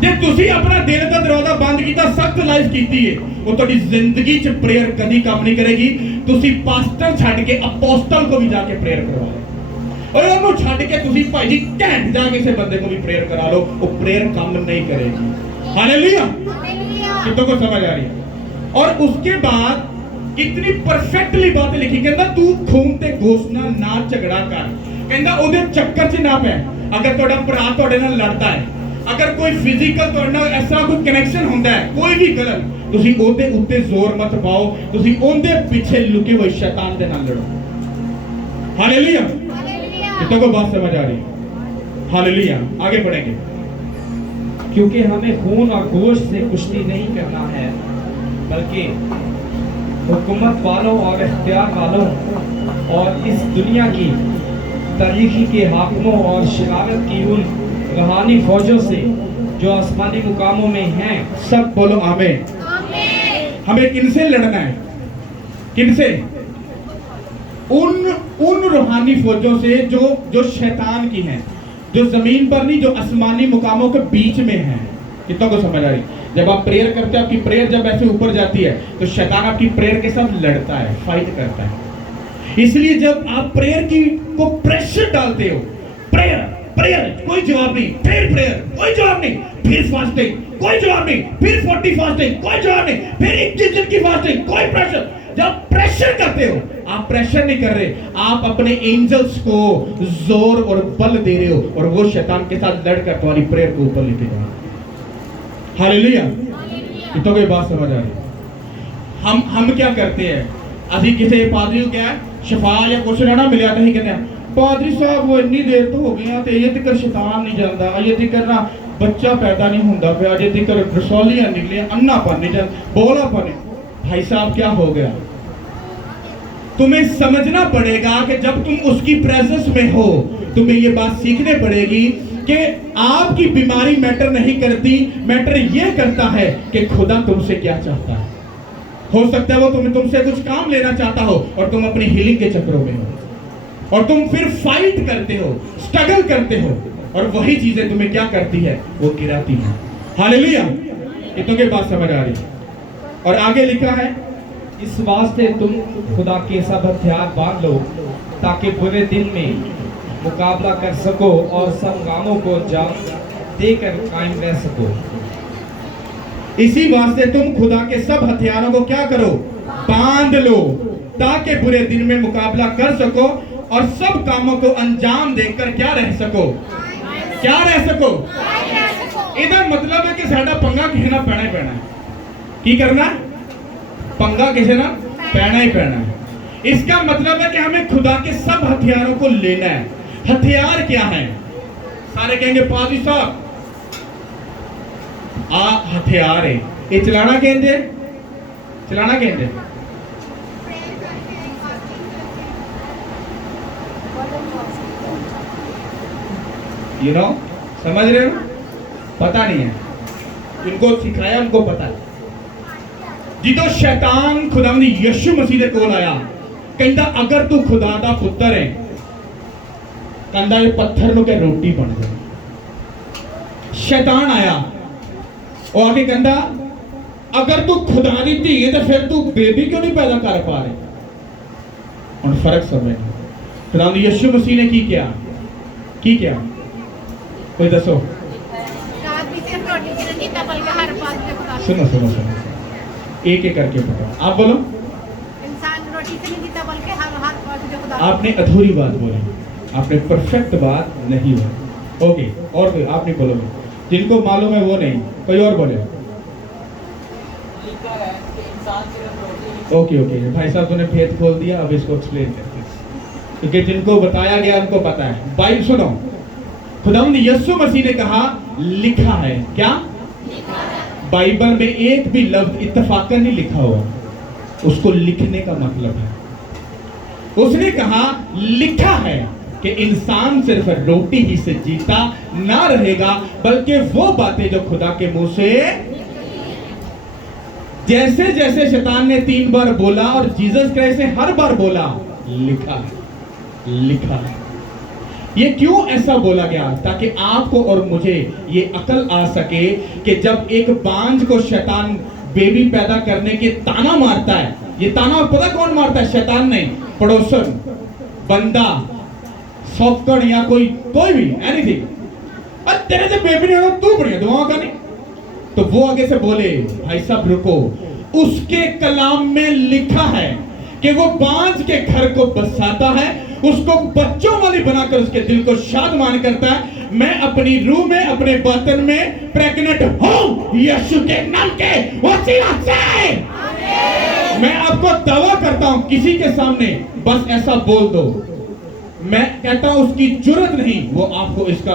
जब तुसी अपना दिल का दरवाजा बंद किया सख्त लाइफ कीती है वो तुम्हारी जिंदगी च प्रेयर कभी काम नहीं करेगी तुसी पास्टर छड़ के अपोस्टल को भी जाके प्रेयर करवा लो ਓਏ ਉਹਨੂੰ ਛੱਡ ਕੇ ਤੁਸੀਂ ਭਾਈ ਜੀ ਘੈਂਟ ਜਾ ਕਿਸੇ ਬੰਦੇ को भी प्रेयर करा लो, वो प्रेयर काम नहीं करेगी। हालेलुया, कितनों को समझ आ रही है? और उसके बाद कितनी परफेक्टली बातें लिखी, कहता तू खून ते घोषणा ना झगड़ा कर, कहता ਉਹਦੇ ਚੱਕਰ 'ਚ ਨਾ ਪੈ। अगर ਤੁਹਾਡਾ ਭਰਾ ਤੁਹਾਡੇ ਨਾਲ ਲੜਦਾ ਹੈ, अगर कोई फिजिकल ਤੁਹਾਡੇ ਨਾਲ ਇਸ ਤਰ੍ਹਾਂ ਕੋਈ ਕਨੈਕਸ਼ਨ ਹੁੰਦਾ ਹੈ, ਕੋਈ ਵੀ ਗਲਤ, ਤੁਸੀਂ ਉਹਦੇ ਉੱਤੇ ਜ਼ੋਰ ਮਤ ਪਾਓ, ਤੁਸੀਂ ਉਹਦੇ ਪਿੱਛੇ ਲੁਕੇ ਹੋਏ शैतान ਦੇ ਨਾਲ ਲੜੋ। हालेलुया, कितनों को बात समझ आ रही है? हालेलुया, आगे बढ़ेंगे। क्योंकि हमें खून और गोश्त से कुश्ती नहीं करना है, बल्कि हुकूमत वालों और इख्तियार वालों और इस दुनिया की तारीखी के हाकिमों और शरारत की उन रूहानी फौजों से जो आसमानी मुकामों में हैं। सब बोलो आमीन। हमें किनसे लड़ना है? किनसे? उन रूहानी फौजों से जो शैतान की हैं, जो जमीन पर नहीं, जो आसमानी मुकामों के बीच में हैं। कितनों को समझ आ रही? जब आप प्रेयर करते हो, आपकी प्रेयर जब ऐसे ऊपर जाती है तो शैतान आपकी प्रेयर के साथ लड़ता है, फाइट करता है। इसलिए जब आप प्रेयर की को प्रेशर डालते हो, प्रेयर प्रेयर कोई जवाब नहीं, फिर प्रेयर कोई जवाब नहीं, फिर फास्टिंग कोई जवाब नहीं, फिर 40 फास्टिंग कोई जवाब नहीं, फिर 21 दिन की फास्टिंग, कोई प्रेशर। जब प्रेशर करते हो, आप प्रेशर नहीं कर रहे, आप अपने एंजल्स को जोर और बल दे रहे हो, और वो शैतान के साथ लड़कर तुम्हारी प्रेयर को ऊपर लेके जा। हालेलुया, कितनों को बात समझ आ रही? हम क्या करते हैं? अभी किसी पादरी को क्या शफा या कुछ ना मिला तो ही कहते हैं पादरी साहब वो इतनी देर तो हो गया तो ये तक शैतान नहीं जाता, ये तक ना बच्चा पैदा नहीं होता पे, अजे तक रसौलियां निकले, अन्नापन नहीं जाता, बोलापन। भाई साहब क्या हो गया? तुम्हें समझना पड़ेगा कि जब तुम उसकी प्रेजेंस में हो, तुम्हें ये बात सीखने पड़ेगी कि आपकी बीमारी मैटर नहीं करती, मैटर ये करता है कि खुदा तुमसे क्या चाहता है। हो सकता है वो तुमसे कुछ काम लेना चाहता हो और तुम अपनी हीलिंग के चक्रों में हो, और तुम फिर फाइट करते हो, स्ट्रगल करते हो, और वही चीजें तुम्हें क्या करती है? वो गिराती है। हालेलुया, कितनों के बात समझ आ रही? और आगे लिखा है, इस वास्ते तुम खुदा के सब हथियार बांध लो, ताकि बुरे दिन में मुकाबला कर सको और सब कामों को अंजाम देकर कायम रह सको। इसी वास्ते तुम खुदा के सब हथियारों को क्या करो? बांध लो, ताकि बुरे दिन में मुकाबला कर सको और सब कामों को अंजाम देकर क्या रह सको? क्या रह सको? इधर मतलब है कि साडा पंगा किसी ना पैना ही पैना है। की करना? पंगा किसी ना पैना ही पैना है। इसका मतलब है कि हमें खुदा के सब हथियारों को लेना है। हथियार क्या है? सारे कहेंगे पादरी साहब आ हथियार है, ये चलाना कहते, चलाना कहते। यू नो, समझ रहे हो? पता नहीं है, जिनको सिखाया उनको पता है। जिदो शैतान खुदावंद यीशु मसीह दे कोल आया, कहंदा अगर तू खुदा दा पुत्र है, कहंदा ये पत्थर नु के रोटी बन जाए। शैतान आया और आके कहंदा अगर तू खुदा दी धी है तो फिर तू बेबी क्यों नहीं पैदा कर पा रहे? और फर्क समझ, खुदावंद यीशु मसीह ने की क्या? की क्या? कोई दसो। सुनो सुनो सुनो, एक एक करके बताओ। आप बोलो। इंसान रोटी से नहीं जीता बल्कि हर पौधे को खुदा। आपने अधूरी बात बोली, आपने परफेक्ट बात नहीं बोली। ओके, और कोई आप नहीं बोलोगे, जिनको मालूम है वो नहीं, कोई और बोले। ओके ओके, भाई साहब तूने भेद खोल दिया, अब इसको एक्सप्लेन करते हैं, क्योंकि जिनको बताया गया उनको पता है। बाइबल सुनो, खुदावंद यीशु मसीह ने कहा लिखा है। क्या बाइबल में एक भी लफ्ज इत्तफाकन नहीं लिखा हुआ, उसको लिखने का मतलब है। उसने कहा लिखा है कि इंसान सिर्फ रोटी ही से जीता ना रहेगा, बल्कि वो बातें जो खुदा के मुंह से। जैसे जैसे शैतान ने 3 बार बोला और जीसस क्राइस्ट ने हर बार बोला लिखा है, लिखा है। ये क्यों ऐसा बोला गया? ताकि आपको और मुझे ये अकल आ सके कि जब एक बांझ को शैतान बेबी पैदा करने के ताना मारता है, ये ताना पता कौन मारता है? शैतान नहीं, पड़ोसन, बंदा, सौकड़ या कोई भी एनीथिंग, और तेरे से बेबी नहीं होगा, तू बढ़िया दुआओं का नहीं। तो वो आगे से बोले, भाई साहब रुको, उसके कलाम में लिखा है कि वो बांझ के घर को बसाता है, उसको बच्चों वाली बनाकर उसके दिल को शादमान करता है। मैं अपनी रूह में, अपने बर्तन में प्रेग्नेंट हूं यीशु के नाम के वसीला से। मैं आपको दावा करता हूं, किसी के सामने बस ऐसा बोल दो, मैं कहता हूं उसकी जरूरत नहीं वो आपको इसका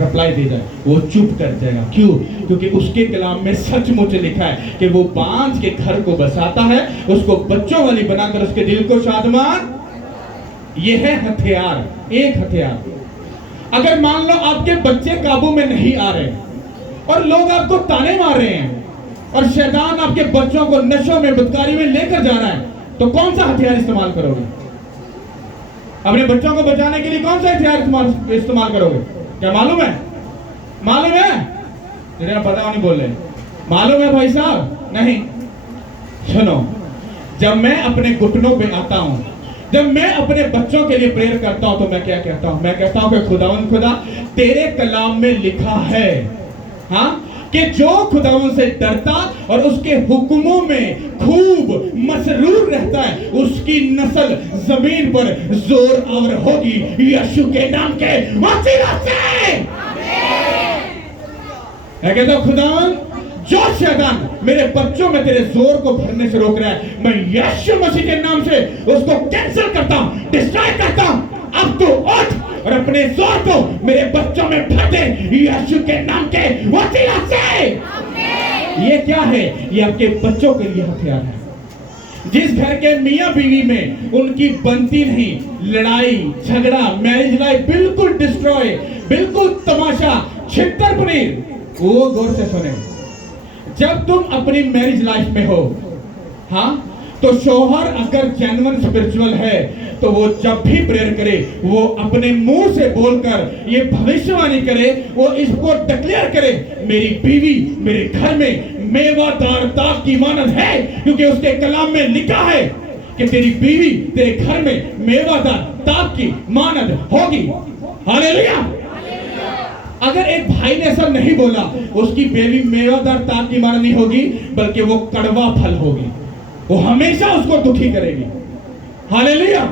रिप्लाई दे जाए, वो चुप कर जाएगा। क्यों? क्योंकि उसके कलाम में सचमुच लिखा है कि वो बांझ के घर को बसाता है, उसको बच्चों वाली बनाकर उसके दिल को शादमान। ये है हथियार, एक हथियार। अगर मान लो आपके बच्चे काबू में नहीं आ रहे और लोग आपको ताने मार रहे हैं और शैतान आपके बच्चों को नशों में, बदकारी में लेकर जा रहा है, तो कौन सा हथियार इस्तेमाल करोगे? अपने बच्चों को बचाने के लिए कौन सा हथियार इस्तेमाल करोगे? क्या मालूम है? मालूम है? तेरे पता नहीं बोल रहे, मालूम है भाई साहब? नहीं। सुनो, जब मैं अपने घुटनों पे आता हूं, जब मैं अपने बच्चों के लिए प्रेयर करता हूं, तो मैं क्या कहता हूं? मैं कहता हूं कि खुदावंद खुदा, तेरे कलाम में लिखा है, हाँ, कि जो खुदावंद से डरता और उसके हुक्मों में खूब मसरूर रहता है, उसकी नस्ल जमीन पर जोर आवर होगी यीशु के नाम के वसीला से। मैं कहता हूं खुदावंद, जो शैतान मेरे बच्चों में तेरे जोर को भरने से रोक रहा है, मैं यीशु मसीह के नाम से उसको कैंसिल करता हूं, डिस्ट्रॉय करता हूं। अब तू उठ और अपने जोर को मेरे बच्चों में भर दे यीशु के नाम के वसीला से। ये क्या है? ये आपके बच्चों के लिए हथियार है। जिस घर के मियां बीवी में उनकी बनती नहीं, लड़ाई झगड़ा, मैरिज लाइफ बिल्कुल डिस्ट्रॉय, बिल्कुल तमाशा, छितर पनीर, वो गौर से सुने। जब तुम अपनी मैरिज लाइफ में हो, हाँ, तो शौहर अगर जेन्युइन स्पिरिचुअल है तो वो जब भी प्रेयर करे, वो अपने मुंह से बोलकर ये भविष्यवाणी करे, वो इसको डिक्लेयर करे, मेरी बीवी मेरे घर में मेवादार दाख की मानद है, क्योंकि उसके कलाम में लिखा है कि तेरी बीवी तेरे घर में मेवादार दाख की मानद होगी। हालेलुया। अगर एक भाई ने ऐसा नहीं बोला, उसकी बेबी मेवादार ताक की मानद नहीं होगी, बल्कि वो कड़वा फल होगी, वो हमेशा उसको दुखी करेगी। हालेलुया।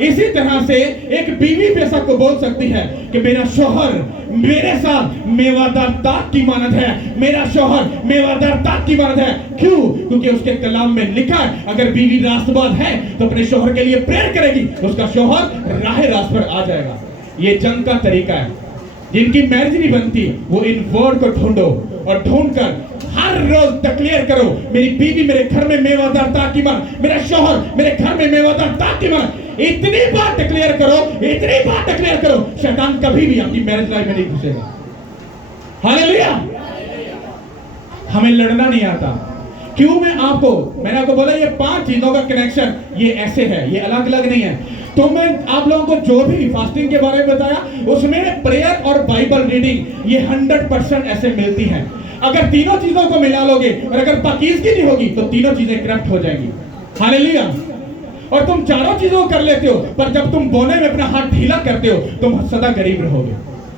इसी तरह से एक बीवी भी ऐसा को बोल सकती है कि मेरा शौहर मेरे साथ मेवादार ताक की मानद है, मेरा शौहर मेवादार ताक की मानद है। क्यों? क्योंकि उसके कलाम में लिखा है, अगर बीवी रास्तबाज है तो अपने शौहर के लिए प्रेयर करेगी, उसका शौहर राह रास्त पर आ जाएगा। ये जंग का तरीका है। जिनकी मैरिज नहीं बनती, वो इन वर्ड को ढूंढो और ढूंढकर हर रोज डिक्लेयर करो, मेरी बीवी मेरे घर में मेवादार ताक की मानद, मेरा शौहर मेरे घर में मेवादार ताक की मानद। इतनी बार डिक्लेयर करो, इतनी बार डिक्लेयर करो, शैतान कभी भी आपकी मैरिज लाइफ में नहीं घुसेगा। हालेलुया। हमें लड़ना नहीं आता। क्यों? मैंने आपको बोला ये 5 चीजों का कनेक्शन ये ऐसे है, ये अलग अलग नहीं है। तो मैं आप लोगों को जो भी फास्टिंग के बारे में बताया, उसमें प्रेयर और बाइबल रीडिंग ये 100% ऐसे मिलती हैं। अगर तीनों चीजों को मिला लोगे और अगर पाकीज़गी नहीं होगी तो तीनों चीजें करप्ट हो जाएंगी। हालेलुया। और तुम चारों चीजों को कर लेते हो, पर जब तुम बोने में अपना हाथ ढीला करते हो, तुम सदा गरीब रहोगे।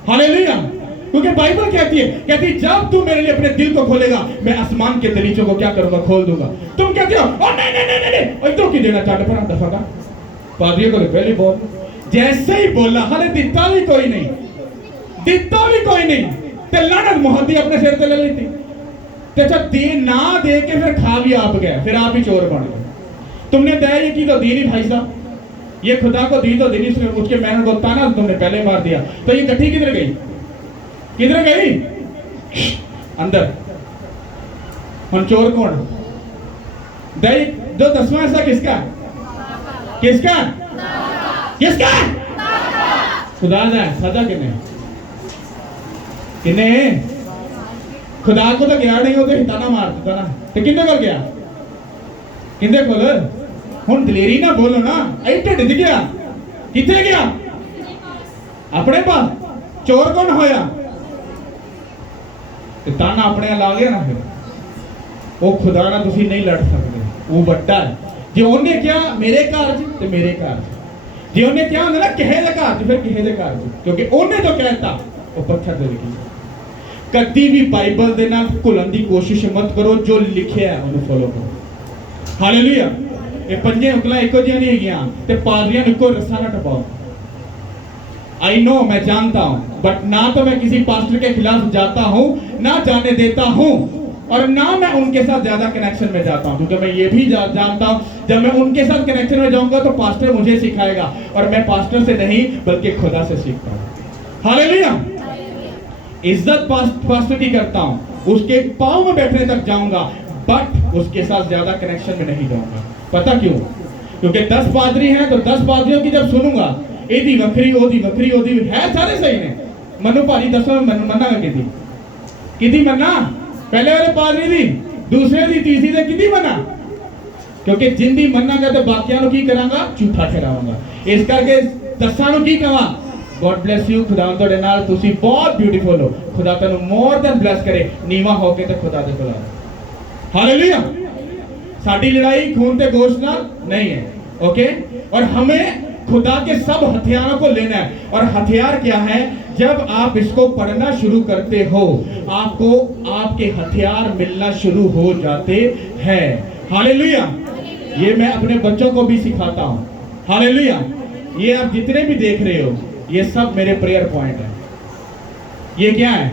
हालेलुया। क्योंकि बाइबल कहती है जब तू मेरे लिए अपने दिल को खोलेगा, मैं आसमान के दरीचों को क्या करूंगा? खोल दूंगा। तुम कहते हो नहीं, तो की देना चाहते पर दफा का पादरी को पहले बोल, जैसे ही बोला, हाले दिता भी कोई नहीं, ते लानत मोहद्दी अपने सिर पे ले लेती। तो अच्छा दे ना दे के फिर खा भी आप गए, फिर आप ही चोर बन गए। तुमने दया ये की तो दी नहीं भाई साहब, ये खुदा को दी तो दी नहीं, उसके मेहनत को ताना तुमने पहले मार दिया। तो ये गठी किधर गई? किधर गई? अंदर। हम चोर कौन? दही जो 10वां हिस्सा किसका? किसका? किसका? खुदा ने सजा किने? किने? खुदा को तो गया नहीं, हो तो हिताना मार देता ना। तो किंदे कर गया? किंदे खोल? हुन दलेरी ना बोलो ना, आई ढिड च गया। किथे गया? अपने पास। चोर कौन होया? ताना अपने ला गया ना, फिर वो खुदा ना तुसी नहीं लड़ सकते, वो बड़ा है। जे उन्हें क्या मेरे कारज ते मेरे कारज, जे उन्हें क्या होंगे ना कहे लगा तो फिर कहे लगा क्योंकि उन्हें तो कहता वो पत्थर दे लगी। कभी भी बाइबल दे नाल घुलन दी कोशिश मत करो, जो लिखिया है उन्हें फॉलो करो। हालेलुया। ये पंजे उंगलां इको जिहियां नहीं हैगियां ते पादरियां नूं इको रस्सा ना टपाओ। आई नो, मैं जानता हूं, बट ना तो मैं किसी पास्टर के खिलाफ जाता हूं, ना जाने देता हूं, और ना मैं उनके साथ ज्यादा कनेक्शन में जाता हूं, क्योंकि मैं ये भी जानता हूं जब मैं उनके साथ कनेक्शन में जाऊंगा तो पास्टर मुझे सिखाएगा, और मैं पास्टर से नहीं बल्कि खुदा से सीखता हूं। हालेलुया। इज्जत पास्टर की करता हूं, उसके पांव में बैठने तक जाऊंगा, बट उसके साथ ज्यादा कनेक्शन में नहीं जाऊंगा। पता क्यों? क्योंकि 10 पादरी हैं तो 10 पादरियों की जब सुनूंगा, एदी वखरी ओदी वखरी ओदी है, सारे सही ने, मनु भारी दसो मन्ना किदी मन्ना, पहले वाले पादरी दी, दूसरे दी, तीसरी दी किदी मन्ना, क्योंकि जिंदी मन्ना तो बाकियां नु की करांगा, झूठा ठहराऊंगा। इस करके 10 नु की कहां, गॉड ब्लेस यू, खुदा तुहाडे नाल, तुसी बहुत ब्यूटीफुल हो, खुदा तैनू मोर देन ब्लेस करे, नीवा होके ते खुदा दे बुला। हालेलुया। साडी लड़ाई खून ते गोश्त नाल नहीं है, ओके। और हमें खुदा के सब हथियारों को लेना है, और हथियार क्या है? जब आप इसको पढ़ना शुरू करते हो, आपको आपके हथियार मिलना शुरू हो जाते हैं। हालेलुया। ये मैं अपने बच्चों को भी सिखाता हूं। हालेलुया। ये आप जितने भी देख रहे हो, ये सब मेरे प्रेयर पॉइंट है। ये क्या है?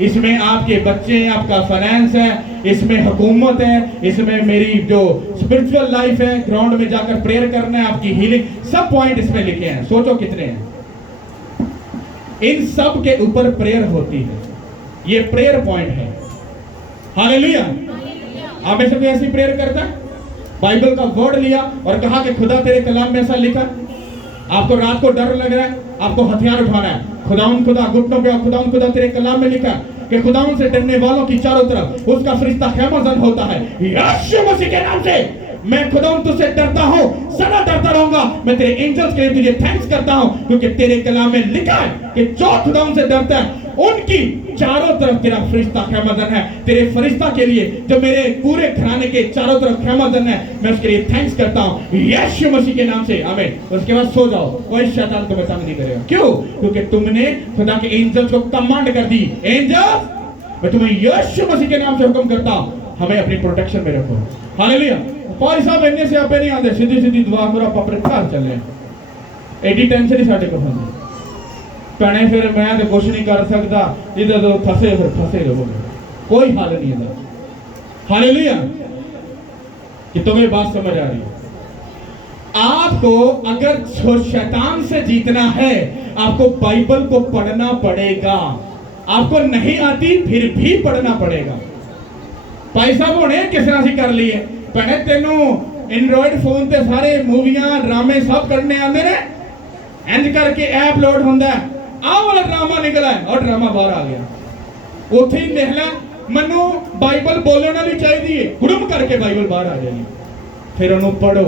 इसमें आपके बच्चे, आपका फाइनेंस है, इसमें हुकूमत है, इसमें मेरी जो स्पिरिचुअल लाइफ है, ग्राउंड में जाकर प्रेयर करना है, आपकी हीलिंग, सब पॉइंट इसमें लिखे हैं। सोचो कितने हैं। इन सब के ऊपर प्रेयर होती है। ये प्रेयर पॉइंट है। हालेलुया। आप में से कोई ऐसी प्रेयर करता है? बाइबल का वर्ड लिया और कहा कि खुदा तेरे कलाम में ऐसा लिखा, आपको रात को डर लग रहा है, आपको हथियार उठाना है, खुदा घुटनों पे, खुदा तेरे कलाम में लिखा कि खुदाउन से डरने वालों की चारों तरफ उसका फरिश्ता ख़ैमाज़न होता है। यीशु मसीह के नाम से मैं खुदाउन तुझसे डरता हूं, सदा डरता रहूंगा। मैं तेरे एंजल्स के लिए तुझे थैंक्स करता हूं, क्योंकि तेरे कलाम में लिखा है कि जो खुदाउन से डरता है उनकी चारों तरफ तेरा फरिश्ता ख़ैमाज़न है। तेरे फरिश्ता के लिए जो मेरे पूरे घराने के चारों तरफ ख़ैमाज़न है, मैं उसके लिए थैंक्स करता हूं यीशु मसीह के नाम से, आमीन। उसके बाद सो जाओ, कोई शैतान तुम्हें तंग नहीं करेगा। क्यों? क्योंकि तुमने खुदा के एंजल्स को कमांड कर दी, एंजल्स मैं तुम्हें यीशु मसीह के नाम से हुक्म करता हूं, हमें अपनी प्रोटेक्शन में रखो। हालेलुया। पारी साहब इन्ने से आपे नहीं आते, सीधी सीधी दुआ करो, आप अपने घर चले, एडी टेंशन ही साडे को होंदी भैने, फिर मैं तो कुछ नहीं कर सकता, इधर तो फंसे, फिर फंसे रहोगे, कोई हाल नहीं है। हालेलुया। कि तुम्हें बात समझ आ रही है? आपको अगर शैतान से जीतना है, आपको बाइबल को पढ़ना पड़ेगा। आपको नहीं आती फिर भी पढ़ना पड़ेगा। भाई साहब होने किस तरह से कर लिए, भैने तेनू एंड्रॉइड फोन ते सारे मूवियां ड्रामे सब करने आते ने, इंज करके ऐप लोड होंदा है, आ वाला ड्रामा निकला है और ड्रामा बाहर आ गया। उथे ही देख ले, मनु बाइबल बोलना भी चाहिए, हुड़म करके बाइबल बाहर आ जाएगी। फिर उन्होंने पढ़ो,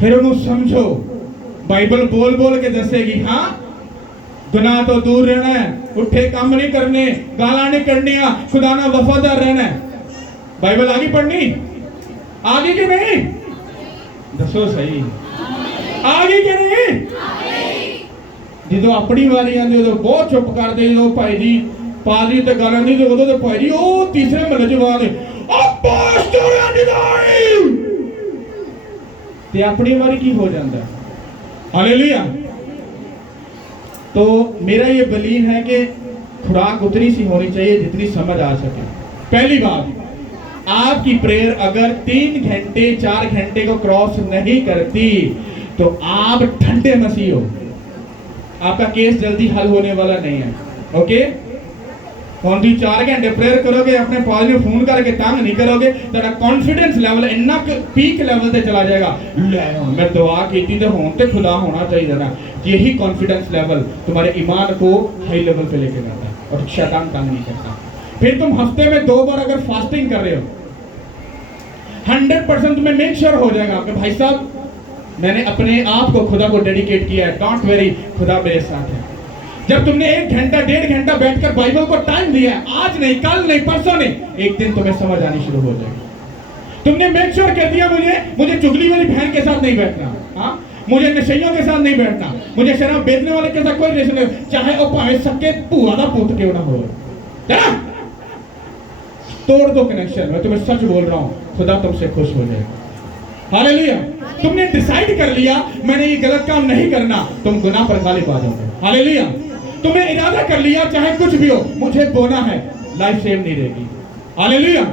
फिर उन्होंने समझो, बाइबल बोल बोल के दसेगी हाँ गुनाह तो दूर रहना है, उठे काम नहीं करने, गाला नहीं करनिया, खुदा ना वफादार रहना है। बाइबल आगे पढ़नी, आगे कि नहीं? दसो सही, आगे कि नहीं? जो अपनी वारी आती तो बहुत चुप कर दे, जो भाई जी पादरी ते गाला नहीं तो उदो तो भाई जी ओ तीसरे महल जवान ते अपनी वारी की हो जाता है। हालेलुया। तो मेरा ये बिलीव है कि खुराक उतनी सी होनी चाहिए जितनी समझ आ सके। पहली बात, आपकी प्रेयर अगर 3 घंटे 4 घंटे को क्रॉस नहीं करती तो आप ठंडे मसीह हो, आपका केस जल्दी हल होने वाला नहीं है। ओके, हम 4 घंटे प्रेयर करोगे, अपने पादरी को फोन करके तंग नहीं करोगे, तेरा कॉन्फिडेंस लेवल इन्ना पीक लेवल पे चला जाएगा, ले मैं दुआ की थी तो हों ते खुदा होना चाहिए ना। यही कॉन्फिडेंस लेवल तुम्हारे ईमान को हाई लेवल पे लेके जाता है और शैतान तंग नहीं करता। फिर तुम हफ्ते में 2 बार अगर फास्टिंग कर रहे हो, 100% तुम्हें मेक श्योर हो जाएगा कि भाई साहब मैंने अपने आप को खुदा को डेडिकेट किया है, डोंट वरी, खुदा मेरे साथ है। जब तुमने 1 घंटा 1.5 घंटा बैठकर बाइबल को टाइम दिया है, आज नहीं, कल नहीं, परसों नहीं, एक दिन तुम्हें समझ आनी शुरू हो जाएगी। तुमने मेक श्योर कर दिया मुझे चुगली वाली बहन के साथ नहीं बैठना, हाँ मुझे नशइयों के साथ नहीं बैठना, मुझे शराब बेचने वाले के साथ कोई रिलेशन नहीं, चाहे वो भावे सके भूआ का पुत क्यों ना हो। तोड़ दो कनेक्शन। मैं तुम्हें सच बोल रहा हूं, खुदा तुमसे खुश हो जाएगा। हालेलुया। तुमने डिसाइड कर लिया मैंने ये गलत काम नहीं करना, तुम गुनाह पर गालिब आ जाओगे। हालेलुया। तुमने इरादा कर लिया चाहे कुछ भी हो मुझे बोना है, लाइफ सेव नहीं रहेगी। हालेलुया।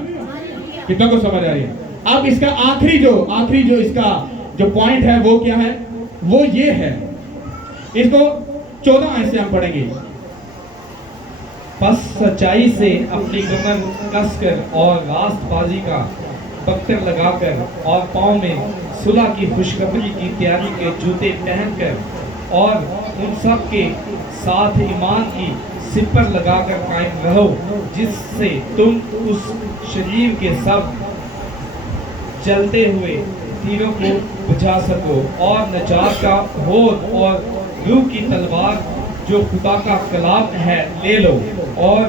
कितना को समझ आ रही है? अब इसका आखिरी जो इसका जो पॉइंट है वो क्या है? वो ये है, इसको 14 आयत से हम पढ़ेंगे। बस सच्चाई से अपनी कमर कसकर और रास्तबाजी का बख्तर लगाकर और पाँव में सुलह की खुशखबरी की तैयारी के जूते पहनकर और उन सब के साथ ईमान की सिपर लगाकर कायम रहो, जिससे तुम उस शरीर के सब जलते हुए तीरों को बुझा सको और नजात का होद और रूह की तलवार जो खुदा का कलाम है ले लो, और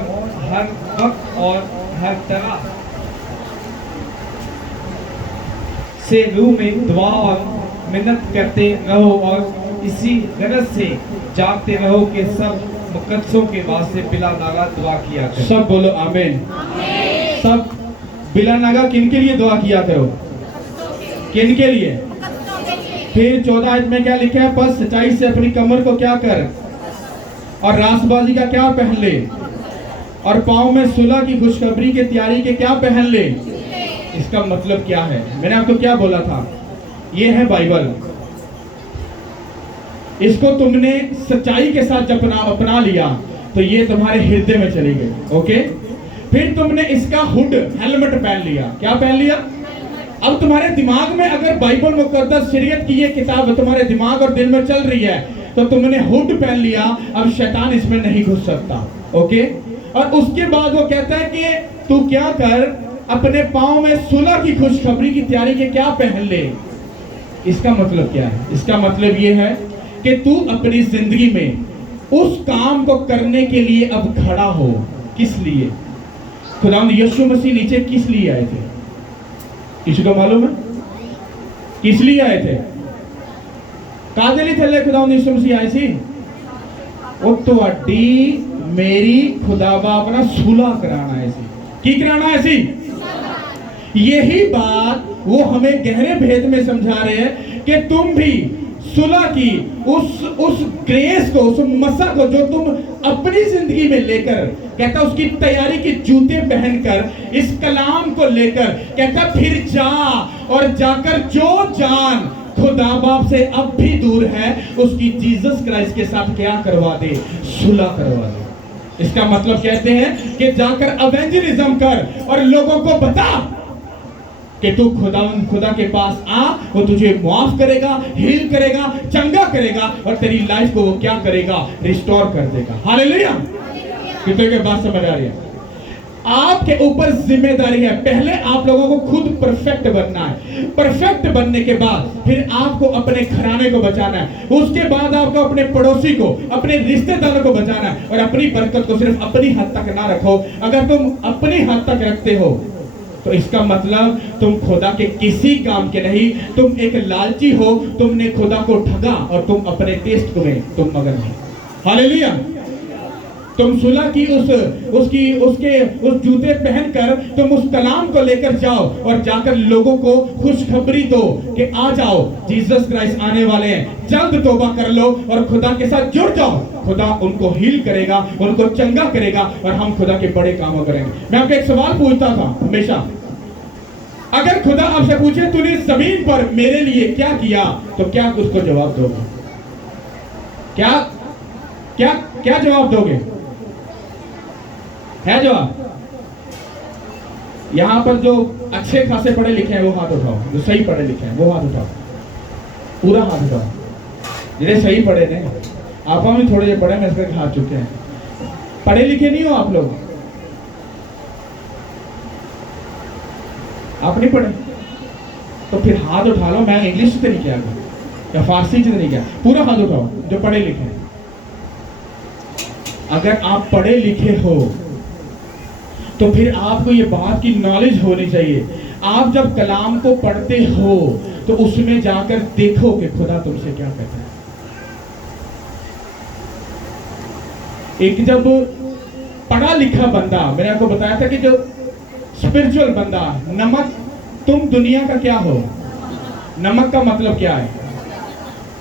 हर वक्त और हर तरह से रूह में दुआ और मिन्नत करते रहो और इसी गरज से जागते रहो कि सब मुकद्दसों के वास्ते बिला नागा दुआ किया करो। सब बोलो आमीन। सब बिला नागा किन के लिए दुआ किया करो? किन के लिए? फिर 14 आयत में क्या लिखा है? बस सच्चाई से अपनी कमर को क्या कर और रास्तबाजी का क्या पहन ले, और पाँव में सुलह की खुशखबरी के तैयारी के क्या पहन ले। इसका मतलब क्या है? मैंने आपको क्या बोला था? ये है बाइबल। इसको तुमने सच्चाई के साथ जब अपना लिया तो ये तुम्हारे हृदय में चली गई। ओके, फिर तुमने इसका हुड हेलमेट पहन लिया। क्या पहन लिया? अब तुम्हारे दिमाग में अगर बाइबल मुकद्दस शरीयत की ये किताब तुम्हारे दिमाग और दिल में चल रही है तो तुमने हुड पहन लिया, अब शैतान इसमें नहीं घुस सकता। ओके, और उसके बाद वो कहता है कि तू क्या कर, अपने पाँव में सुलह की खुशखबरी की तैयारी के क्या पहन ले। इसका मतलब क्या है? इसका मतलब ये है कि तू अपनी जिंदगी में उस काम को करने के लिए अब खड़ा हो। किस लिए? खुदावंद यीशु मसीह नीचे किस लिए आए थे? किसी को मालूम है किस लिए आए थे? कादे लिए थले खुदावंद यीशु मसीह आए सी? वो ਤੁਹਾਡੀ मेरी खुदावा अपना सुलह कराना है सी। की कराना है सी? यही बात वो हमें गहरे भेद में समझा रहे हैं कि तुम भी सुलह की उस ग्रेस को, उस मसा को जो तुम अपनी जिंदगी में लेकर, कहता उसकी तैयारी के जूते पहनकर, इस कलाम को लेकर, कहता फिर जा और जाकर जो जान खुदा बाप से अब भी दूर है उसकी जीसस क्राइस्ट के साथ क्या करवा दे? सुलह करवा दे। इसका मतलब कहते हैं कि जाकर एवेंजलिज्म कर और लोगों को बता कि तू खुदा के पास आ, वो तुझे माफ करेगा, हील करेगा, चंगा करेगा और तेरी लाइफ को वो क्या करेगा? रिस्टोर कर देगा। हालेलुया। कितने के बात समझ आ रही है? आपके ऊपर जिम्मेदारी है, पहले आप लोगों को खुद परफेक्ट बनना है। परफेक्ट बनने के बाद फिर आपको अपने घराने को बचाना है, उसके बाद आपको अपने पड़ोसी को, अपने रिश्तेदारों को बचाना है, और अपनी बरकत को सिर्फ अपनी हद तक ना रखो। अगर तुम अपनी हद तक रखते हो तो इसका मतलब तुम खुदा के किसी काम के नहीं, तुम एक लालची हो, तुमने खुदा को ठगा और तुम अपने टेस्ट में तुम मगन हो। हालेलुया। तुम सुलह की उस जूते पहनकर तुम उस कलाम को लेकर जाओ और जाकर लोगों को खुशखबरी दो कि आ जाओ, जीसस क्राइस्ट आने वाले हैं, जल्द तौबा कर लो और खुदा के साथ जुड़ जाओ। खुदा उनको हील करेगा, उनको चंगा करेगा और हम खुदा के बड़े कामों करेंगे। मैं आपको एक सवाल पूछता था हमेशा, अगर खुदा आपसे पूछे तूने जमीन पर मेरे लिए क्या किया, तो क्या उसको जवाब दोगे? क्या क्या क्या जवाब दोगे? है जवाब? यहां पर जो अच्छे खासे पढ़े लिखे हैं वो हाथ उठाओ, जो सही पढ़े लिखे हैं वो हाथ उठाओ, पूरा हाथ उठाओ। जिन्हें सही पढ़े ने, आप भी थोड़े से पढ़े, मैं इसके हाथ चुके हैं। पढ़े लिखे नहीं हो आप लोग? आप नहीं पढ़े तो फिर हाथ उठा लो। मैं इंग्लिश से नहीं किया या फारसी से नहीं किया, पूरा हाथ उठाओ जो पढ़े लिखे हैं। अगर आप पढ़े लिखे हो तो फिर आपको ये बात की नॉलेज होनी चाहिए। आप जब कलाम को पढ़ते हो तो उसमें जाकर देखो कि खुदा तुमसे क्या कहता है। एक जब पढ़ा लिखा बंदा, मैंने आपको बताया था कि जो स्पिरिचुअल बंदा, नमक, तुम दुनिया का क्या हो? नमक का मतलब क्या है?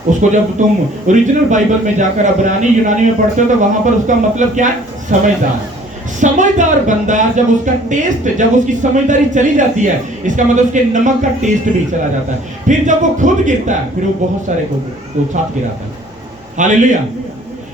उसको जब तुम ओरिजिनल बाइबल में जाकर अब्रानी यूनानी में पढ़ते हो तो वहां पर उसका मतलब क्या है? समझदार। समझदार बंदा जब उसका टेस्ट, जब उसकी समझदारी चली जाती है, इसका मतलब उसके नमक का टेस्ट भी चला जाता है। फिर जब वो खुद गिरता है, फिर वो बहुत सारे को साथ गिराता है। हालेलुया।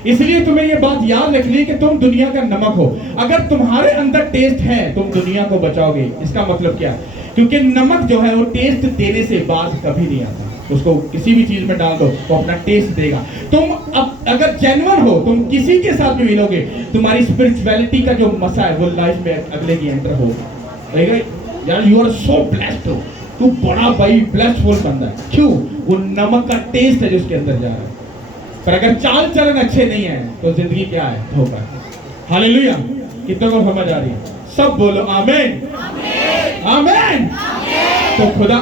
इसलिए तुम्हें ये बात याद रखनी है कि तुम दुनिया का नमक हो। अगर तुम्हारे अंदर टेस्ट है, तुम दुनिया को बचाओगे। इसका मतलब क्या है? क्योंकि नमक जो है वो टेस्ट देने से बाज कभी नहीं आता। उसको किसी भी चीज में डाल दो तो अपना टेस्ट देगा। तुम अब अगर जेन्युइन हो, तुम किसी के साथ भी मिलोगे, तुम्हारी स्पिरिचुअलिटी का जो मसा है वो लाइफ में अगले की एंटर होगा। यार यू आर सो ब्लेस्ड, तू बड़ा भाई ब्लेस्डफुल बंदा है। क्यों? वो नमक का टेस्ट है जो उसके अंदर जा रहा है। पर अगर चाल चलन अच्छे नहीं है तो जिंदगी क्या है? धोखा है। हालेलुया। कितनों को समझ आ रही है? सब बोलो आमीन। आमीन। तो खुदा